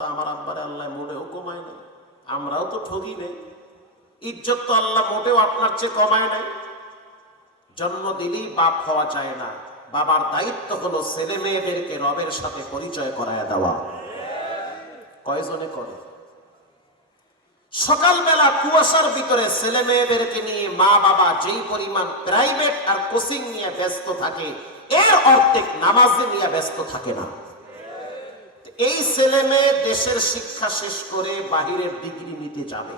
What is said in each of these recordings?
আমার আব্বারে আল্লাহ মোটেও কমায় নাই, আমরাও তো ঠগি নেই। ইজ্জত তো আল্লাহ মোটেও আপনার চেয়ে কমায় নাই। জন্ম দিলেই বাপ হওয়া যায় না। বাবার দায়িত্ব হলো ছেলে মেয়েদেরকে রবের সাথে পরিচয় করায় দেওয়া। কয়জনে করে? সকালবেলা কুয়াশার ভিতরে ছেলে মেয়েদেরকে নিয়ে মা বাবা যেই পরিমাণ প্রাইভেট আর কোচিং নিয়ে ব্যস্ত থাকে, এর অর্ধেক নামাজে নিয়ে ব্যস্ত থাকে না। এই ছেলে মেয়ে দেশের শিক্ষা শেষ করে বাহিরের ডিগ্রি নিতে যাবে।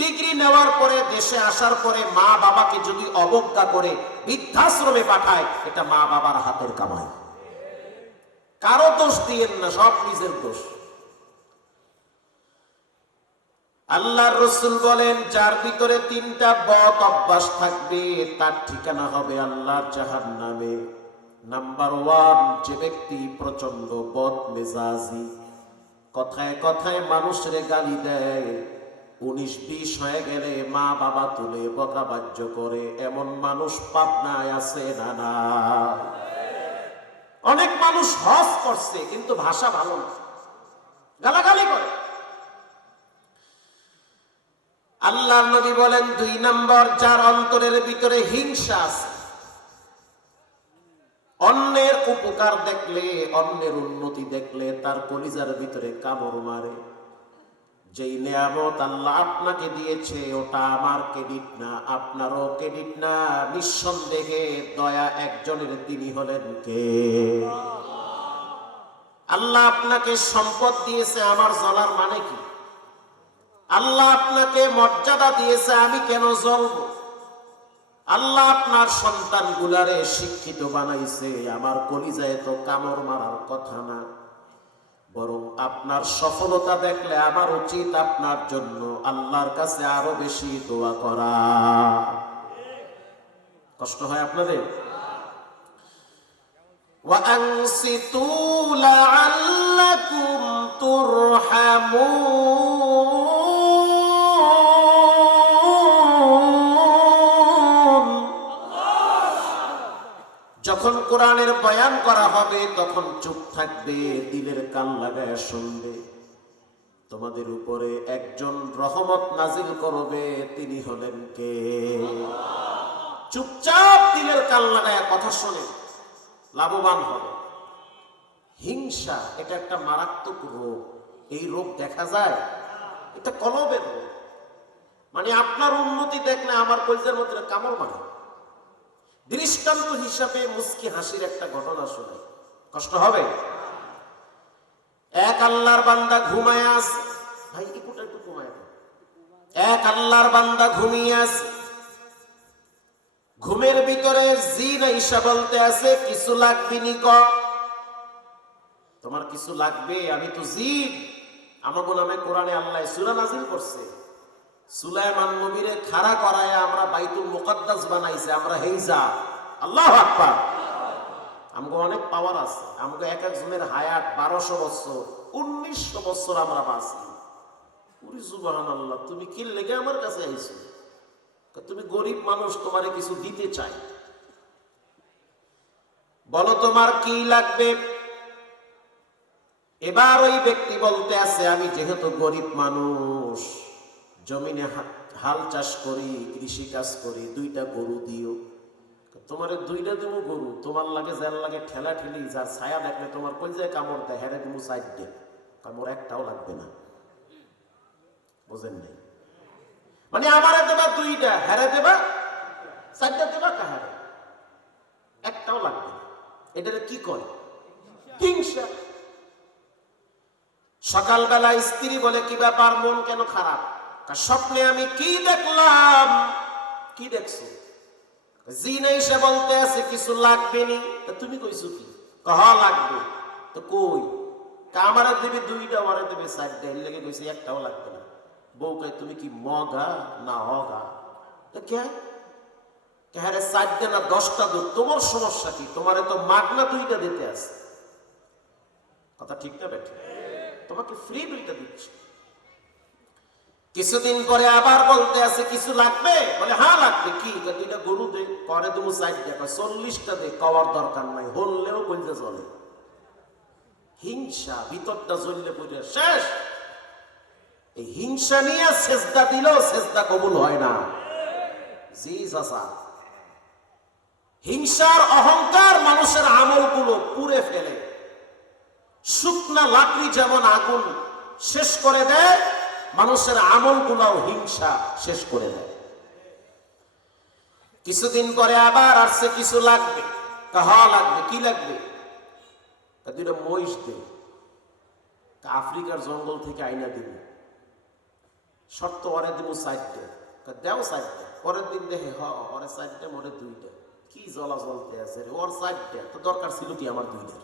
ডিগ্রি নেওয়ার পরে দেশে আসার পরে মা বাবাকে যদি অবজ্ঞা করে বৃদ্ধাশ্রমে পাঠায়, এটা মা বাবার হাতের কামাই। কারো দোষ দিয়েন না, সব নিজের দোষ। আল্লাহর রাসূল বলেন, যার ভিতরে তিনটা বদ অভ্যাস থাকবে তার ঠিকানা হবে আল্লাহর জাহান্নামে। নাম্বার 1, যে ব্যক্তি প্রচন্ড বদ মেজাজি, কথায় কথায় মানুষের গালি দেয়, 19-20 হয়ে গেলে মা বাবা তুলে বকাবাজ্য করে, এমন মানুষ পাবনায় আছে না? না, অনেক মানুষ হজ করছে কিন্তু ভাষা ভালো না, গালাগালি করে। আল্লাহর নবী বলেন, 2 নম্বর, যার অন্তরের ভিতরে হিংসা আছে, অন্যের উপকার দেখলে, অন্যের উন্নতি দেখলে তার কলিজার ভিতরে কামড় মারে। যেই নিয়ামত আল্লাহ আপনাকে দিয়েছে ওটা আমার ক্রেডিট না, আপনারও ক্রেডিট না, নিঃসন্দেহে দয়া একজনের, তিনি হলেন কে? আল্লাহ আপনাকে সম্পদ দিয়েছে, আমার জ্বলার মানে কি? আল্লাহ আপনাকে মর্যাদা দিয়েছে, আমি কেন জ্বলবো? আল্লাহ আপনার সন্তানগুলারে শিক্ষিত বানাইছে, আমার কলিজায় তো কামড় মারার কথা না। বরং আপনার সফলতা দেখলে আমার উচিত আপনার জন্য আল্লাহর কাছে আরো বেশি দোয়া করা। কষ্ট হয় আপনাদের? ওয়ানসিতু লাআল্লাকুম তুরহামুন। যখন কোরআনের বয়ান করা হবে তখন চুপ থাকবে, দিলের কান লাগায় শুনবে। তোমাদের উপরে একজন রহমত নাজিল করবে, তিনি হলেন কে? চুপচাপ দিলের কান লাগায় কথা শুনে লাভবান হবে। হিংসা এটা একটা মারাত্মক রোগ। এই রোগ দেখা যায়, এটা কলবের রোগ। মানে আপনার উন্নতি দেখলে আমার কলিজার মধ্যে কামড় মারে। দৃষ্টান্ত হিসাবে মুস্কি হাসির একটা ঘটনা শুনে কষ্ট হবে। এক আল্লাহর বান্দা ঘুমায় আছে, ভাই একটু ঘুমায়। এক আল্লাহর বান্দা ঘুমিয়ে আছে, ঘুমের ভিতরে জিন ঈশা বলতে আছে, কিছু লাগবে নি? তোমার কিছু লাগবে? আমি তো জিন, আমাগো নামে কোরআনে আল্লাহ সূরা নাজিল করছে। সুলাইমান নবীরে খাড়া করায় আমরা বাইতুল মুকাদ্দাস বানাইছে, আমরা হেইজা। আল্লাহু আকবার। আমগো অনেক পাওয়ার আছে, আমগো এক একজনের হায়াত 1200 বছর, 1900 বছর আমরা বাঁচি। পুরি সুবহানাল্লাহ। তুমি কি লেগে আমার কাছে আইছো? তুমি গরিব মানুষ, তোমারে কিছু দিতে চাই, বলো তোমার কি লাগবে? এবার ওই ব্যক্তি বলতে আছে, আমি যেহেতু গরিব মানুষ, জমিনে হাল চাষ করি, কৃষি কাজ করি, 2টা গরু দিও। তোমার 2টা দেবো গরু, তোমার লাগে যার লাগে ঠেলা ঠেলি, যার ছায়া দেখলে তোমার কলিজায় কামড় দেয়, হেরে দেবো 4টে, কামড় একটাও লাগবে না। বোঝেন নাই? মানে আমারে দেবা 2টা, হেরে দেবা 4টা, দেবা কাহারে একটাও লাগবে না। এটা কি করে? হিংসা। সকালবেলা স্ত্রী বলে, কি ব্যাপার, মন কেন খারাপ? স্বপ্নে আমি কি দেখলাম? কি দেখছো? জিন এসে বলতে আছে, কিছু লাগবে নি। তা তুমি কইছো কি? কহ লাগবে। তো কই? আমারে দেবে 2টা, ওরে দেবে 4টা, এর লেগে কইছে একটাও লাগবে না। বউ কয়, তুমি কি মগা না হগা? কে রে 4টা না 10টা দো, তোমার সমস্যা কি? তোমারে তো মাগনা 2টা দিতে আছে। কথা ঠিক না বেঠে? তোমাকে ফ্রি 2টা দিচ্ছে। কিছুদিন পরে আবার বলতে আছে, কিছু লাগবে? বলে হ্যাঁ লাগবে। কি? 2টা গরু দে। করে দেবো 4টা। 40টা দে, কওয়ার দরকার নাই, হললেও কইতে চলে। হিংসা ভিতরটা জ্বললে পড়ে শেষ। এই হিংসা নিয়ে সেজদা দিলেও সেজদা কবুল হয় না। জি চাচা, হিংসার অহংকার মানুষের আমলগুলো পুড়ে ফেলে। শুকনা লাকড়ি যেমন আগুন শেষ করে দেয়, মানুষের আমলগুলোও হিংসা শেষ করে দেয়। কিছুদিন পরে আবার আসছে কিছু লাগবে, হওয়া লাগবে, কি লাগবে? দুইটা মহিষ দে, আফ্রিকার জঙ্গল থেকে আইনা দিবে, শর্ত ওরে দিব চারটে, দেও চারটে। পরের দিন দেখে ওরে চারটে, মরে দুইটা। কি জ্বলা জ্বলতে আছে রে, ওর চারটে তো দরকার ছিল কি আমার দুইটার?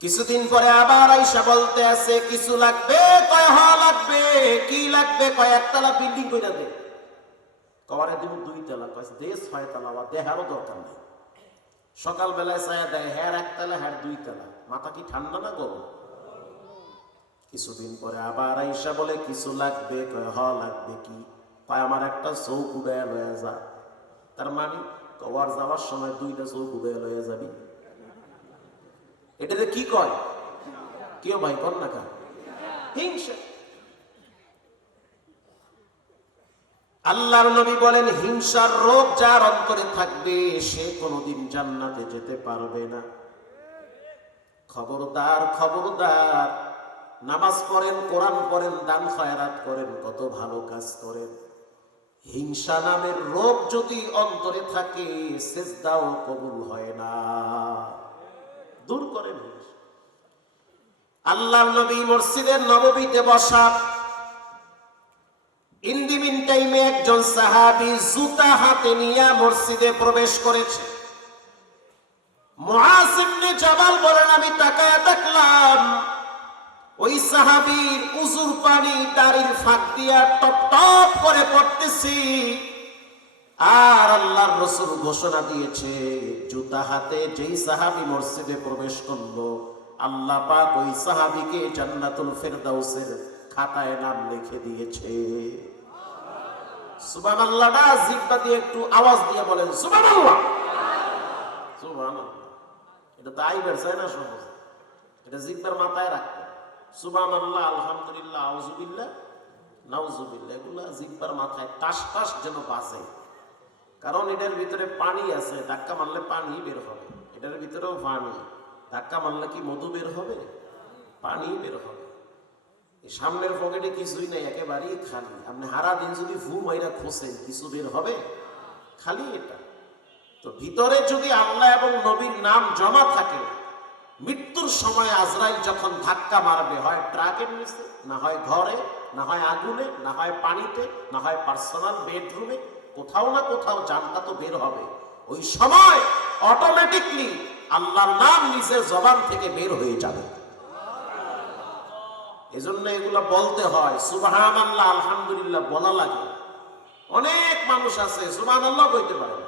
কিছুদিন পরে আবার আইসা বলতে আছে কিছু লাগবে, কয় হওয়া লাগবে, কি লাগবে? কয় একতলা বিল্ডিং কইরা দে। কবারে দিব 2 তলা, কয় দে 6 তলা, বা দেহারও দরকার নেই। সকাল বেলায় ছায়া দেয়, হ্যাঁ 1 তলা, হ্যাঁ 2 তলা। মাথা কি ঠান্ডা না গরম? কিছুদিন পরে আবার আইসা বলে কিছু লাগবে, কয় হ লাগবে, কি? কয় আমার একটা চৌক উড়াইয়া লয়ে যা। তার মানে কবার যাওয়ার সময় 2টা চৌক উড়াইয়া লয়ে যাবি। এটাতে কি কয়? কেউ ভাই কর না কা? হিংসা। আল্লাহর নবী বলেন হিংসার রোগ যার অন্তরে থাকবে সে কোনোদিন জান্নাতে যেতে পারবে না। খবরদার, খবরদার। নামাজ পড়েন, কোরআন পড়েন, দান খয়রাত করেন, কত ভালো কাজ করেন, হিংসা নামের রোগ যদি অন্তরে থাকে সেজদাও কবুল হয় না। দূর করেন। আল্লাহর নবী মসজিদের নববীতে বসা, ইন দি মিন টাইমে একজন সাহাবী জুতা হাতে নিয়ে মসজিদে প্রবেশ করেছে। মুআজ ইবনে জাবাল বলেন আমি তাকায়া দেখলাম ওই সাহাবীর উজুর পানি দাড়ির ফাঁক দিয়া টপ টপ করে পড়তেছি। আর আল্লাহর রাসূল ঘোষণা দিয়েছে জুতা হাতে যেই সাহাবী মসজিদে প্রবেশ করলো আল্লাহ পাক ওই সাহাবীকে জান্নাতুল ফেরদাউসের খাতায় নাম লিখে দিয়েছে। সুবহানাল্লাহ। না জিহ্বা দিয়ে একটু আওয়াজ দিয়ে বলেন সুবহানাল্লাহ। সুবহানাল্লাহ। এটা তো আইবার চাই না সহজ, এটা জিহ্বার মাথায় রাখতে। সুবহানাল্লাহ, আলহামদুলিল্লাহ, আউযুবিল্লাহ, নাউযুবিল্লাহ, এগুলা জিহ্বার মাথায় টাস টাস যেন বাজে। কারণ এটার ভিতরে পানি আছে, ধাক্কা মারলে পানি বের হবে। এটার ভিতরেও পানি, ধাক্কা মারলে কি মধু বের হবে? পানি বের হবে। সামনের পকেটে কিছুই নাই, একেবারেই খালি। আপনি হারা দিন যদি ফু মাইরা খোঁজেন কিছু বের হবে? খালি এটা। তো ভিতরে যদি আল্লাহ এবং নবীর নাম জমা থাকে, মৃত্যুর সময় আজরাইল যখন ধাক্কা মারবে, হয় ট্রাকের নিচে, না হয় ঘরে, না হয় আগুনে, না হয় পানিতে, না হয় পার্সোনাল বেডরুমে, কোথাও না কোথাও জানটা তো বের হবে। ওই সময় অটোমেটিকলি আল্লাহর নাম নিজের জবান থেকে বের হয়ে যাবে। এজন্য এগুলো বলতে হয়। সুবহানাল্লাহ, আলহামদুলিল্লাহ বলা লাগে। অনেক মানুষ আছে সুবহানাল্লাহ কইতে পারে না।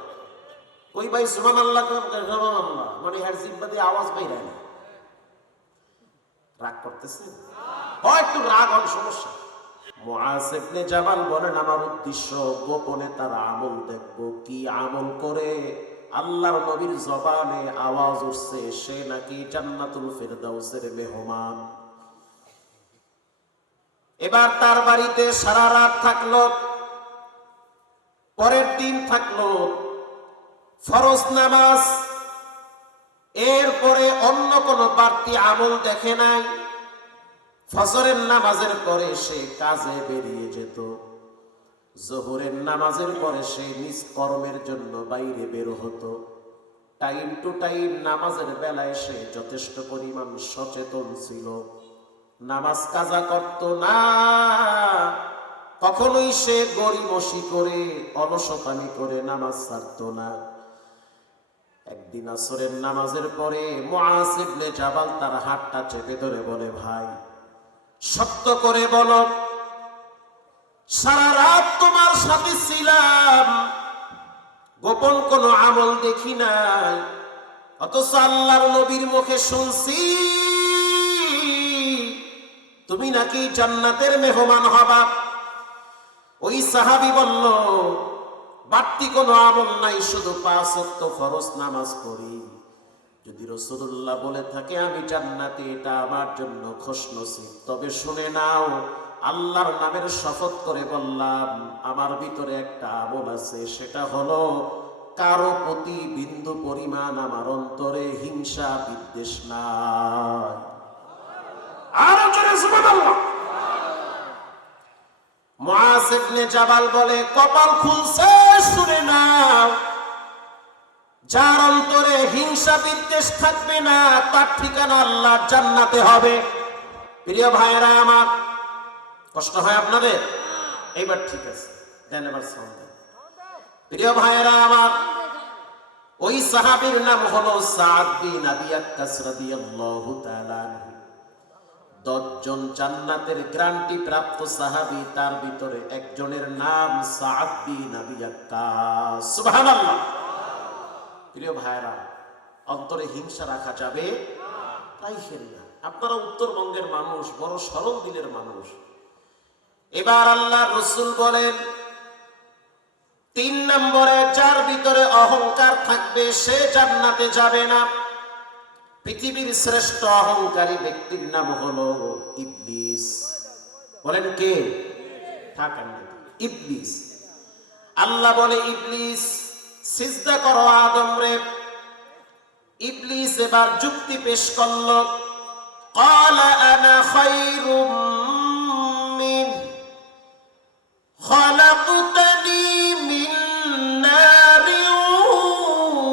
কই ভাই সুবহানাল্লাহ, সুবহানাল্লাহ মানে এর জিহ্বা দিয়ে আওয়াজ বাইরে না। রাগ করতেছে, হয় একটু রাগ হল সমস্যা। মুআজ ইবনে জাবাল বলেন আমার উদ্দেশ্য গোপনে তার আমল দেখব, কি আমল করে আল্লাহর নবীর জবানে আওয়াজ উঠছে সে নাকি জান্নাতুল ফেরদাউসের মেহমান। এবার তার বাড়িতে সারা রাত থাকলো। পরের দিন থাকলো ফরজ নামাজ, এরপরে অন্য কোনো বাড়তি আমল দেখে নাই। ফজরের নামাজের পরে সে কাজে বেরিয়ে যেত, জোহরের নামাজের পরে সে নিজ কর্মের জন্য বাইরে বের হতো। টাইম টু টাইম নামাজের বেলায় সে যথেষ্ট পরিমাণ সচেতন ছিল, নামাজ কাজা করত না। কখনোই সে গরিমসি করে অলসতামি করে নামাজ ছাড়ত না। একদিন আসরের নামাজের পরে মুআজ ইবনে জাবাল তার হাতটা চেপে ধরে বলে ভাই সত্য করে বলো সারা রাত তোমার সাথে ছিলাম, গোপন কোনো আমল দেখি নাই, অথচ আল্লাহর নবীর মুখে শুনছি তুমি নাকি জান্নাতের মেহমান হবা। ওই সাহাবী বলল বাড়তি কোনো আমল নাই, শুধু 5 ওয়াক্ত ফরজ নামাজ পড়ি। যদি রাসূলুল্লাহ বলে থাকে আমি জান্নাতি, এটা আমার জন্য খুশনসিব। তবে শুনে নাও, আল্লাহর নামের শপথ করে বললাম, আমার ভিতরে একটা আমল আছে, সেটা হলো কারো প্রতি বিন্দু পরিমাণ আমার অন্তরে হিংসা বিদ্বেষ নাই। আরো জোরে সুবহানাল্লাহ। মুআজ ইবনে জাবাল বলে, কপাল খুলছে, শুনে নাও, যার অন্তরে হিংসা বিদ্বেষ থাকবে না তার ঠিকানা আল্লাহর জান্নাতে হবে। প্রিয় ভাইরা আমার, কষ্ট হয় আপনাদের? এইবার ঠিক আছে, দেন এবার সাউন্ড দেন। প্রিয় ভাইরা আমার, ওই সাহাবীর নাম হলো সাদ বিন আবি ওয়াক্কাস রাদিয়াল্লাহু তাআলা আনহু। 10 জন জান্নাতের গ্যারান্টি প্রাপ্ত সাহাবী, তার ভিতরে একজনের নাম সাদ বিন আবি ওয়াক্কাস। সুবহানাল্লাহ। প্রিয় ভাইরা, অন্তরে হিংসা রাখা যাবে রাখেন না। আপনারা উত্তরবঙ্গের মানুষ, বড় সরল দিলের মানুষ। এবার আল্লাহর রাসূল বলেন, 3 নম্বরে যার ভিতরে অহংকার থাকবে সে জান্নাতে যাবে না। পৃথিবীর শ্রেষ্ঠ অহংকারী ব্যক্তির নাম হলো ইবলিস। বলেন কে? থাকেন ইবলিস। আল্লাহ বলে, ইবলিস সিজদা করো আদম রে। ইবলিস এবার যুক্তি পেশ করলো, ক্বালা আনা খায়রুম মিন খালাকতানি মিন নারিন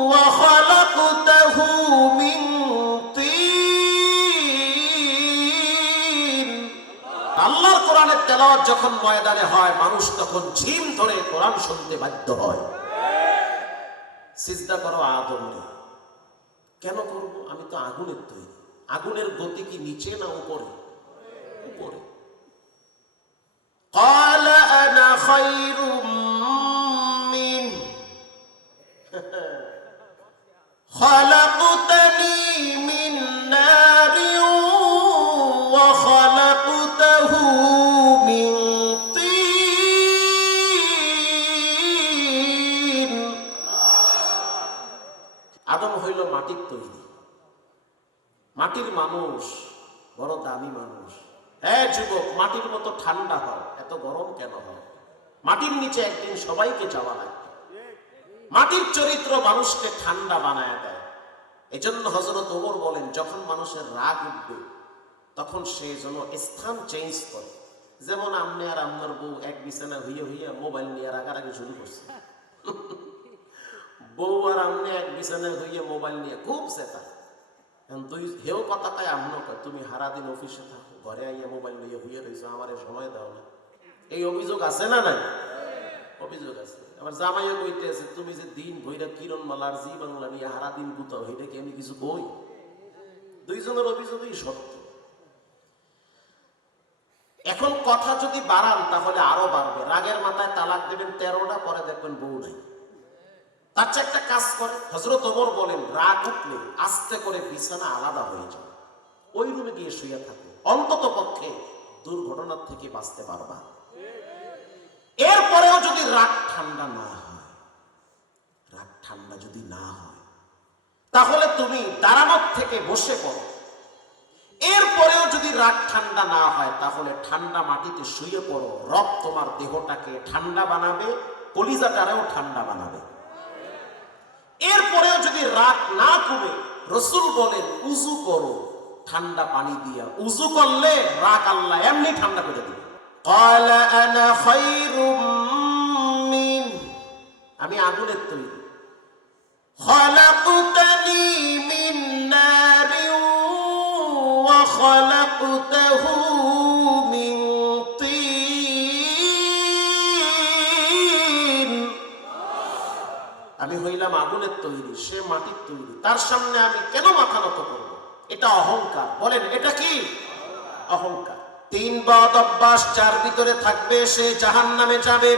ওয়া খালাকতাহু মিন তিন। আল্লাহর কোরআনের তেলাওয়াত যখন ময়দানে হয়, মানুষ তখন ঝিম ধরে কোরআন শুনতে বাধ্য হয়। সিজদা করো আদম রে। কেন করব? আমি তো আগুনের তৈরি। আগুনের গতি কি নিচে না উপরে? উপরে। ক্বালা আনা খায়রুম মিন খালাকতানি মিন নারিন ওয়া খালাকতাহু মিন তিন। আদম হইল মাটির তৈরি। মাটির মানুষ, বড় দামি মানুষ। হ্যাঁ যুবক, মাটির মতো ঠান্ডা হয়, এত গরম কেন হয়? মাটির নিচে একদিন সবাইকে যাওয়া লাগবে। মাটির চরিত্র মানুষকে ঠান্ডা বানায় দেয়। এজন্য হযরত ওমর বলেন, যখন মানুষের রাগ উঠবে তখন সে যেন স্থান চেঞ্জ করে। যেমন আমনে আর আপনার বউ এক বিছানা হইয়া হইয়া মোবাইল নিয়ে রাগারাগি শুরু করছে। বউ আর আমনে এক বিছানা হইয়া মোবাইল নিয়ে খুব চেতা। তুই হেও কথা কয়, আমনও কয়, তুমি সারাদিন অফিসে থাকো, ঘরে আইয়া মোবাইল নিয়ে হইয়া রয়েছো, আমারে সময় দাও না। এই অভিযোগ আছে না নাই? অভিযোগ আছে। আবার জামাইও কইতে আছে, তুমি যে দিন ভৈরা কিরণমালার জি বাংলা নিয়ে সারাদিন গুতাও, এটা কি আমি কিছু কই? দুইজনের অভিযোগই সত্য। এখন কথা যদি বাড়ান তাহলে আরো বাড়বে। রাগের মাথায় তালাক দেবেন 13টা, পরে দেখবেন বউ নাই। তার চেয়ে একটা কাজ করে, হযরত ওমর বলেন, রাগ উঠলে আস্তে করে বিছানা আলাদা হয়ে যায়, ওই রুমে গিয়ে শুয়ে থাকে, অন্তত পক্ষে দুর্ঘটনার থেকে বাঁচতে পারবা। এরপরেও যদি রাগ ঠান্ডা না হয়, রাগ ঠান্ডা যদি না হয়, তাহলে তুমি দাঁড়ানোর থেকে বসে পড়ো। এরপরেও যদি রাগ ঠান্ডা না হয়, তাহলে ঠান্ডা মাটিতে শুয়ে পড়ো। রব তোমার দেহটাকে ঠান্ডা বানাবে, কলিজাটারেও ঠান্ডা বানাবে। এরপরেও যদি রাগ না কমে, রাসূল বলেন উযু করো ঠান্ডা পানি দিয়া। উযু করলে রাগ আল্লাহ এমনি ঠান্ডা করে দিবে। ক্বালা আনা খায়রুম মিন, আমি আগুনের তৈরি। খালাকতানি মিন নারিন ওয়া খালাকতাহু মিন তিন। আমি হইলাম আগুনের তৈরি, সে মাটির তৈরি, তার সামনে আমি কেন মাথা নত করব? এটা অহংকার। বলেন এটা কি? অহংকার। 3 বদ অভ্যাস যার ভিতরে থাকবে সে জাহান্নামে যাবে।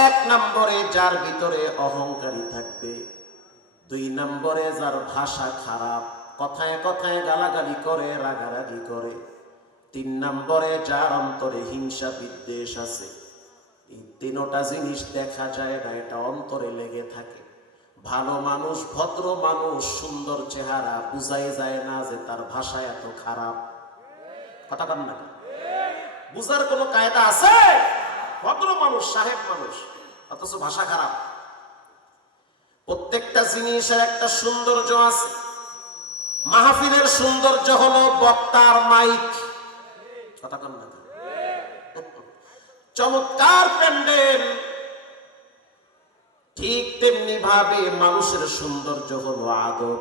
1 নম্বরে যার ভিতরে অহংকারী থাকবে। 2 নম্বরে যার ভাষা খারাপ, কথায় কথায় গালাগালি করে, রাগারাগি করে। 3 নম্বরে যার অন্তরে হিংসা বিদ্বেষ আছে। এই 3টা জিনিস দেখা যায় না, এটা অন্তরে লেগে থাকে। ভালো মানুষ, ভদ্র মানুষ, সুন্দর চেহারা, বুঝাই যায় না যে তার ভাষা এত খারাপ। কথা বলেন না, বুঝার কোনো কায়দা আছে? ভদ্র মানুষ, সাহেব মানুষ, অথচ ভাষা খারাপ। প্রত্যেকটা জিনিসের একটা সৌন্দর্য আছে। মাহফিলের সৌন্দর্য হলো বক্তার মাইক। কথা বলেন না, চমৎকার প্যান্ডেল, ঠিক তেমনি ভাবে মানুষের সৌন্দর্য হলো আদব,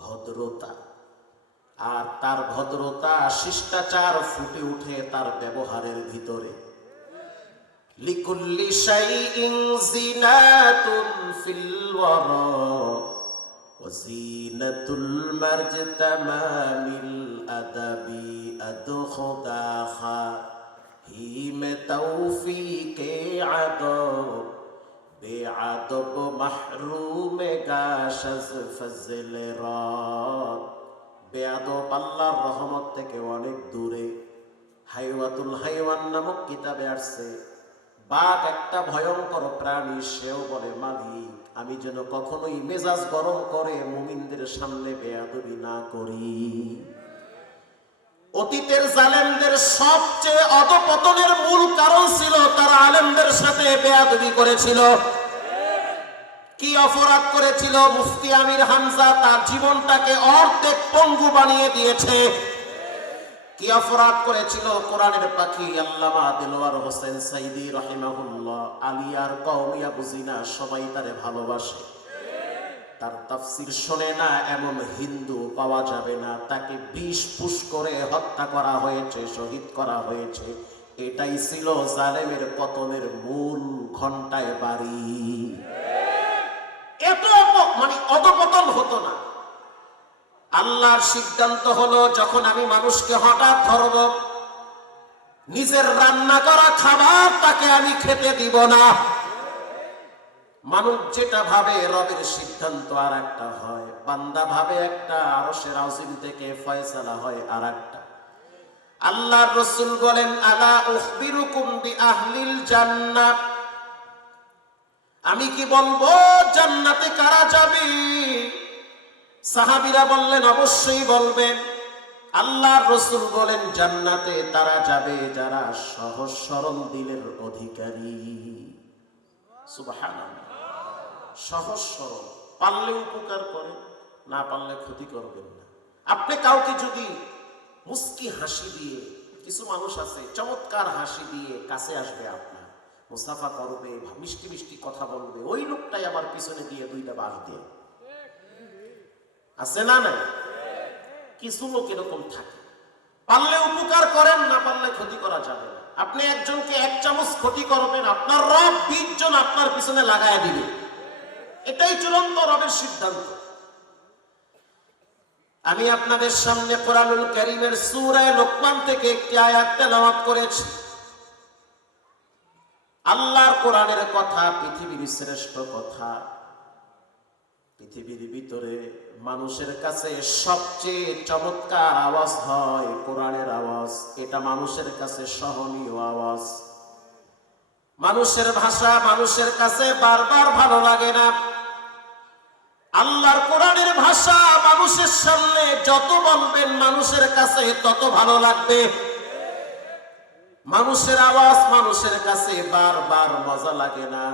ভদ্রতা। আর তার ভদ্রতা, শিষ্টাচার ফুটে উঠে তার ব্যবহারের ভিতরে। লিকুল্লি শাইইন জিনাতুন ফিল ওয়ারা ওয়া জিনাতুল মারজতামামিল আদাবি আদখুদাখা হিমে তৌফিকে আদব বেআদব মাহরুমে গাশাজ ফজলে রাত। বেআদব আল্লাহর রহমত থেকে অনেক দূরে। হাইওয়াতুল হাইওয়ান নামক কিতাবে আসছে, বাঘ একটা ভয়ঙ্কর প্রাণী, সেও বলে মালিক আমি যেন কখনোই মেজাজ গরম করে মুমিনদের সামনে বেয়াদবি না করি। অতীতের জালেমদের সবচেয়ে অধপতনের মূল কারণ ছিল তারা আলেমদের সাথে বেয়াদবি করেছিল। কি অপরাধ করেছিল? মুফতি আমির হামজা তার জীবনটাকে অর্ধেক পঙ্গু বানিয়ে দিয়েছে। কি অপরাধ করেছিল? কোরআনের পাখি আল্লামা দেলোয়ার হোসেন সাইদি রাহিমাহুল্লাহ, আলিয়ার কওমিয়া বুঝিনা সবাই তারে ভালোবাসে, তার তাফসির শোনে না এমন হিন্দু পাওয়া যাবে না। তাকে বিষ পুশ করে হত্যা করা হয়েছে, শহীদ করা হয়েছে। এটাই ছিল জালেমের পতনের মূল ঘন্টায় বাড়ি। এত মানে অধপতন হতো না। আল্লাহর সিদ্ধান্ত হলো যখন আমি মানুষকে হঠাৎ ধরব, নিজের রান্না করা খাবার তাকে আমি খেতে দিব না। মানুষ যেটা ভাবে রবের সিদ্ধান্ত আর একটা হয়, বান্দা ভাবে একটা, আরশের আযীম থেকে ফয়সালা হয় আর একটা। আল্লাহর রাসূল বলেন আলা উখবিরুকুম বিআহলিল জান্নাহ, আমি কি বলবো জান্নাতে কারা যাবে? সাহাবীরা বললেন অবশ্যই বলবেন। আল্লাহর রাসূল বলেন জান্নাতে তারা যাবে যারা সহজ সরল দিলের অধিকারী। সুবহানাল্লাহ। সহজ সরল, পারলে উপকার করে, না পারলে ক্ষতি করবেন না। আপনি কাউকে যদি মুস্কি হাসি দিয়ে, কিছু মানুষ আছে চমৎকার হাসি দিয়ে কাছে আসবে, আপনার মুসাফা করবে, মিষ্টি মিষ্টি কথা বলবে, ওই লোকটাই আমার পিছনে দিয়ে দুইটা বাস দিয়ে আছে না? নাই? কিছু লোক এরকম থাকে, পারলে উপকার করেন, না পারলে ক্ষতি করা যাবে না। আপনি একজনকে এক চামচ ক্ষতি করবেন, আপনার রব 20 জন আপনার পিছনে লাগায় দিবে। এটাই চূড়ান্ত রবের সিদ্ধান্ত। আমি আপনাদের সামনে কোরআনুল কারীমের সূরা লোকমান থেকে একটি আয়াত তেলাওয়াত করেছি। আল্লাহর কোরআনের কথা পৃথিবীর শ্রেষ্ঠ কথা। পৃথিবীর ভিতরে মানুষের কাছে সবচেয়ে চমৎকার আওয়াজ হয় কোরআনের আওয়াজ। এটা মানুষের কাছে সহনীয় আওয়াজ। মানুষের ভাষা মানুষের কাছে বারবার ভালো লাগে না। আল্লাহর কোরআনের ভাষা মানুষের সামনে যত বলবেন মানুষের কাছে তত ভালো লাগবে। মানুষের আওয়াজ মানুষের কাছে বারবার মজা লাগে না।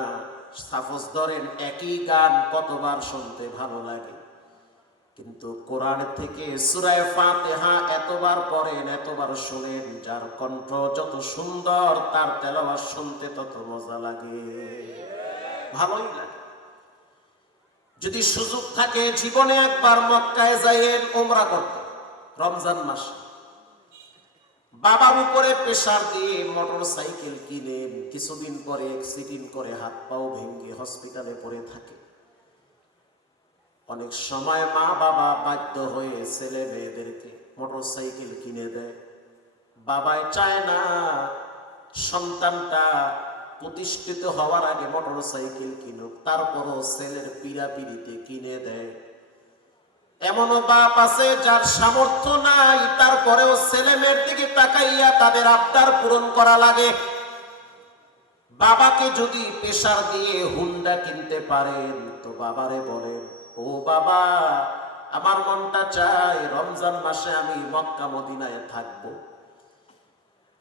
সাপোজ ধরেন একই গান কতবার শুনতে ভালো লাগে, কিন্তু কোরআন থেকে সূরা ফাতিহা এতবার পড়েন, এতবার শুনেন, যার কণ্ঠ যত সুন্দর তার তেলাওয়াত শুনতে তত মজা লাগে, ভালোই লাগে। যদি সুযোগ থাকে জীবনে একবার মক্কায় যাইয়েন, উমরা করতে, রমজান মাসে। বাবার উপরে প্রেসার দিয়ে মোটর সাইকেল কিনেন, কিছুদিন পরে অ্যাক্সিডেন্ট করে হাত পাও ভেঙে হসপিটালে পড়ে থাকে। অনেক সময় মা বাবা বাধ্য হয়ে ছেলে মেয়েদেরকে মোটর সাইকেল কিনে দেয়। বাবাই চায় না সন্তানটা প্রতিষ্ঠিত হওয়ার আগে মোটর সাইকেল কিনুক, তারপরও ছেলের পিড়াপিড়িতে কিনে দেয়। এমনও বাপ আছে যার সামর্থ্য নাই, তারপরেও ছেলে মেয়ের দিকে তাকাইয়া তাদের আবদার পূরণ করা লাগে। বাবাকে যদি প্রেসার দিয়ে হুন্ডা কিনতে পারেন তো বাবারে বলেন, ও বাবা, আমার মনটা চায় রমজান মাসে আমি মক্কা মদিনায় থাকবো।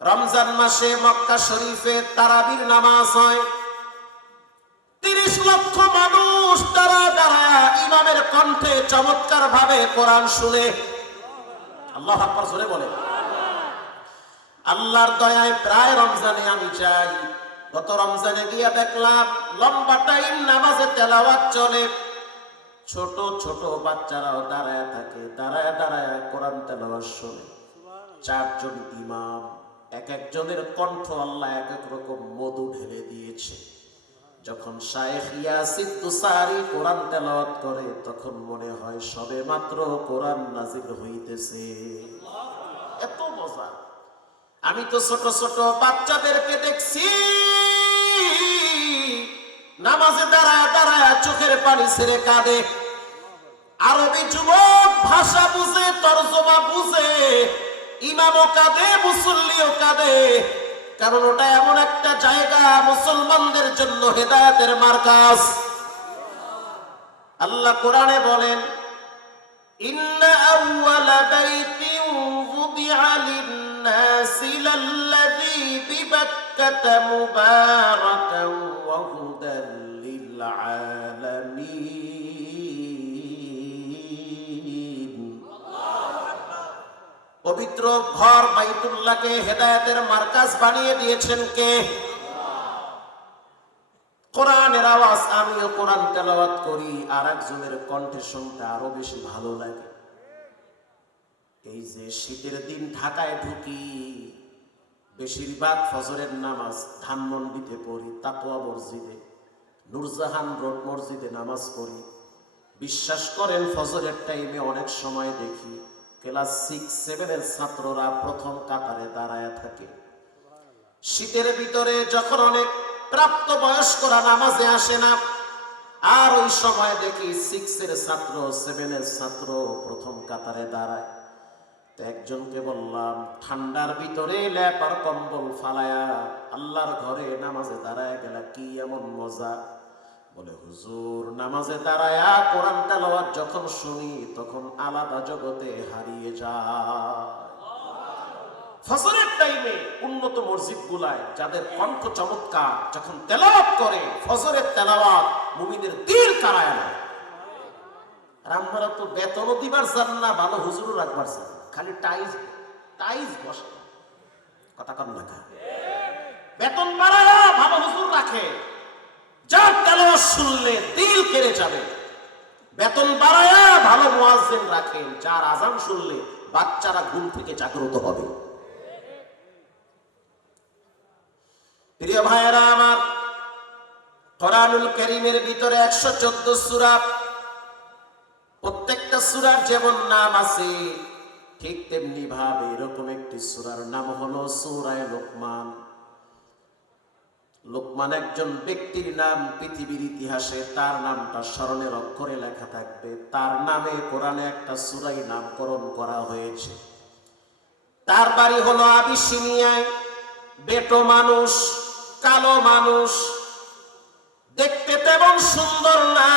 রমজান মাসে মক্কা শরীফে তারাবির নামাজ হয়, 30 লক্ষ মানুষ তারা দাঁড়ায় ইমামের কণ্ঠে চমৎকার ভাবে কোরআন শুনে। আল্লাহু আকবার জোরে বলে। আল্লাহর দয়ায় প্রায় রমজানে আমি যাই। গত রমজানে গিয়া দেখলাম লম্বা টাইম নামাজে তেলাওয়াত চলে, ছোট ছোট বাচ্চারাও দাঁড়ায় থাকে, দাঁড়ায় দাঁড়ায় কোরআন তেলাওয়াত শুনে। 4 জন ইমাম, এক একজনের কণ্ঠ আল্লাহ এক এক রকম মধু ঢেলে দিয়েছে। যখন শায়েখ ইয়াসিন তুসারি কোরআন তেলাওয়াত করে তখন মনে হয় সবে মাত্র কোরআন নাজিল হইতেছে। এত মজা। আমি তো ছোট ছোট বাচ্চাদেরকে দেখছি নামাজে দাঁড়ায় দাঁড়ায় চোখের পানি ছেড়ে কাঁদে। আরবি যুবক ভাষা বুঝে, তরজমা বুঝে, ইমামও কাঁদে, মুসল্লিও কাঁদে, কারণ ওটা এমন একটা জায়গা মুসলমানদের জন্য হেদায়েতের মার্কাজ। আল্লাহ কোরআনে বলেন, ইন্না আউওয়ালা বাইতিন wudi'a লিন-নাসি লাল্লাযী বিবাক্কাতা মুবারাকান ওয়া হুদাল লিল-আলামিন। পবিত্র ঘর বাইতুল্লাহকে হেদায়েতের মার্কাজ বানিয়ে দিয়েছেন কে? কোরআনের আওয়াজ আমিও কোরআন তেলাওয়াত করি, আর একজনের কণ্ঠে শুনতে আরো বেশি ভালো লাগে। এই যে শীতের দিন ঢাকায় ঢুকি, বেশিরভাগ ফজরের নামাজ ধানমন্ডিতে পড়ি, তাকওয়া মসজিদে, নূরজাহান রোড মসজিদে নামাজ পড়ি। বিশ্বাস করেন ফজরের টাইমে অনেক সময় দেখি ক্লাস 6-7 এর ছাত্ররা প্রথম কাতারে দাঁড়ায় থাকে। শীতের ভিতরে যখন অনেক প্রাপ্ত বয়স্করা নামাজে আসে না, আর ওই সময় দেখি 6 এর ছাত্র, 7 এর ছাত্র প্রথম কাতারে দাঁড়ায়। তো একজনকে বললাম, ঠান্ডার ভিতরে ল্যাপ আর কম্বল ফালায়া আল্লাহর ঘরে নামাজে দাঁড়ায় গেলা কি এমন মজা? বলে, হুজুর, নামাজে দাঁড়ায়া কোরআন তেলাওয়াত যখন শুনি তখন আলাদা জগতে হারিয়ে যায়। ফজরের টাইমে উন্নত মসজিদগুলায় যাদের কণ্ঠ চমৎকার যখন তেলাওয়াত করে, ফজরের তেলাওয়াত মুমিনের দিল কারায় না। আর আমরা তো বেতনও দিবার চান না, ভালো হুজুরও রাখবার চান, খালি টাইজ বসে। কথা কম না, বেতন বাড়ায়া ভালো হুজুর রাখে, যার তেলাওয়াত শুনলে দিল কেড়ে যাবে। বেতন বাড়ায়া ভালো মুয়াজ্জিন রাখেন, যার আযান শুনলে বাচ্চারা ঘুম থেকে জাগ্রত হবে। প্রিয় ভাইয়েরা আমার, কোরআনুল কারীমের ভিতরে 114 সূরা, প্রত্যেকটা সূরার যেমন নাম আছে ঠিক তেমনি ভাবে এরকম একটি সূরার নাম হলো সূরা লোকমান। লোকমান একজন ব্যক্তির নাম, পৃথিবীর ইতিহাসে তার নামটা স্মরণের অক্ষরে লেখা থাকবে। তার নামে কোরআনে একটা সূরাই নামকরণ করা হয়েছে। তার বাড়ি হলো আবিসিনিয়ায়। বেটো মানুষ, কালো মানুষ, দেখতে তেমন সুন্দর না,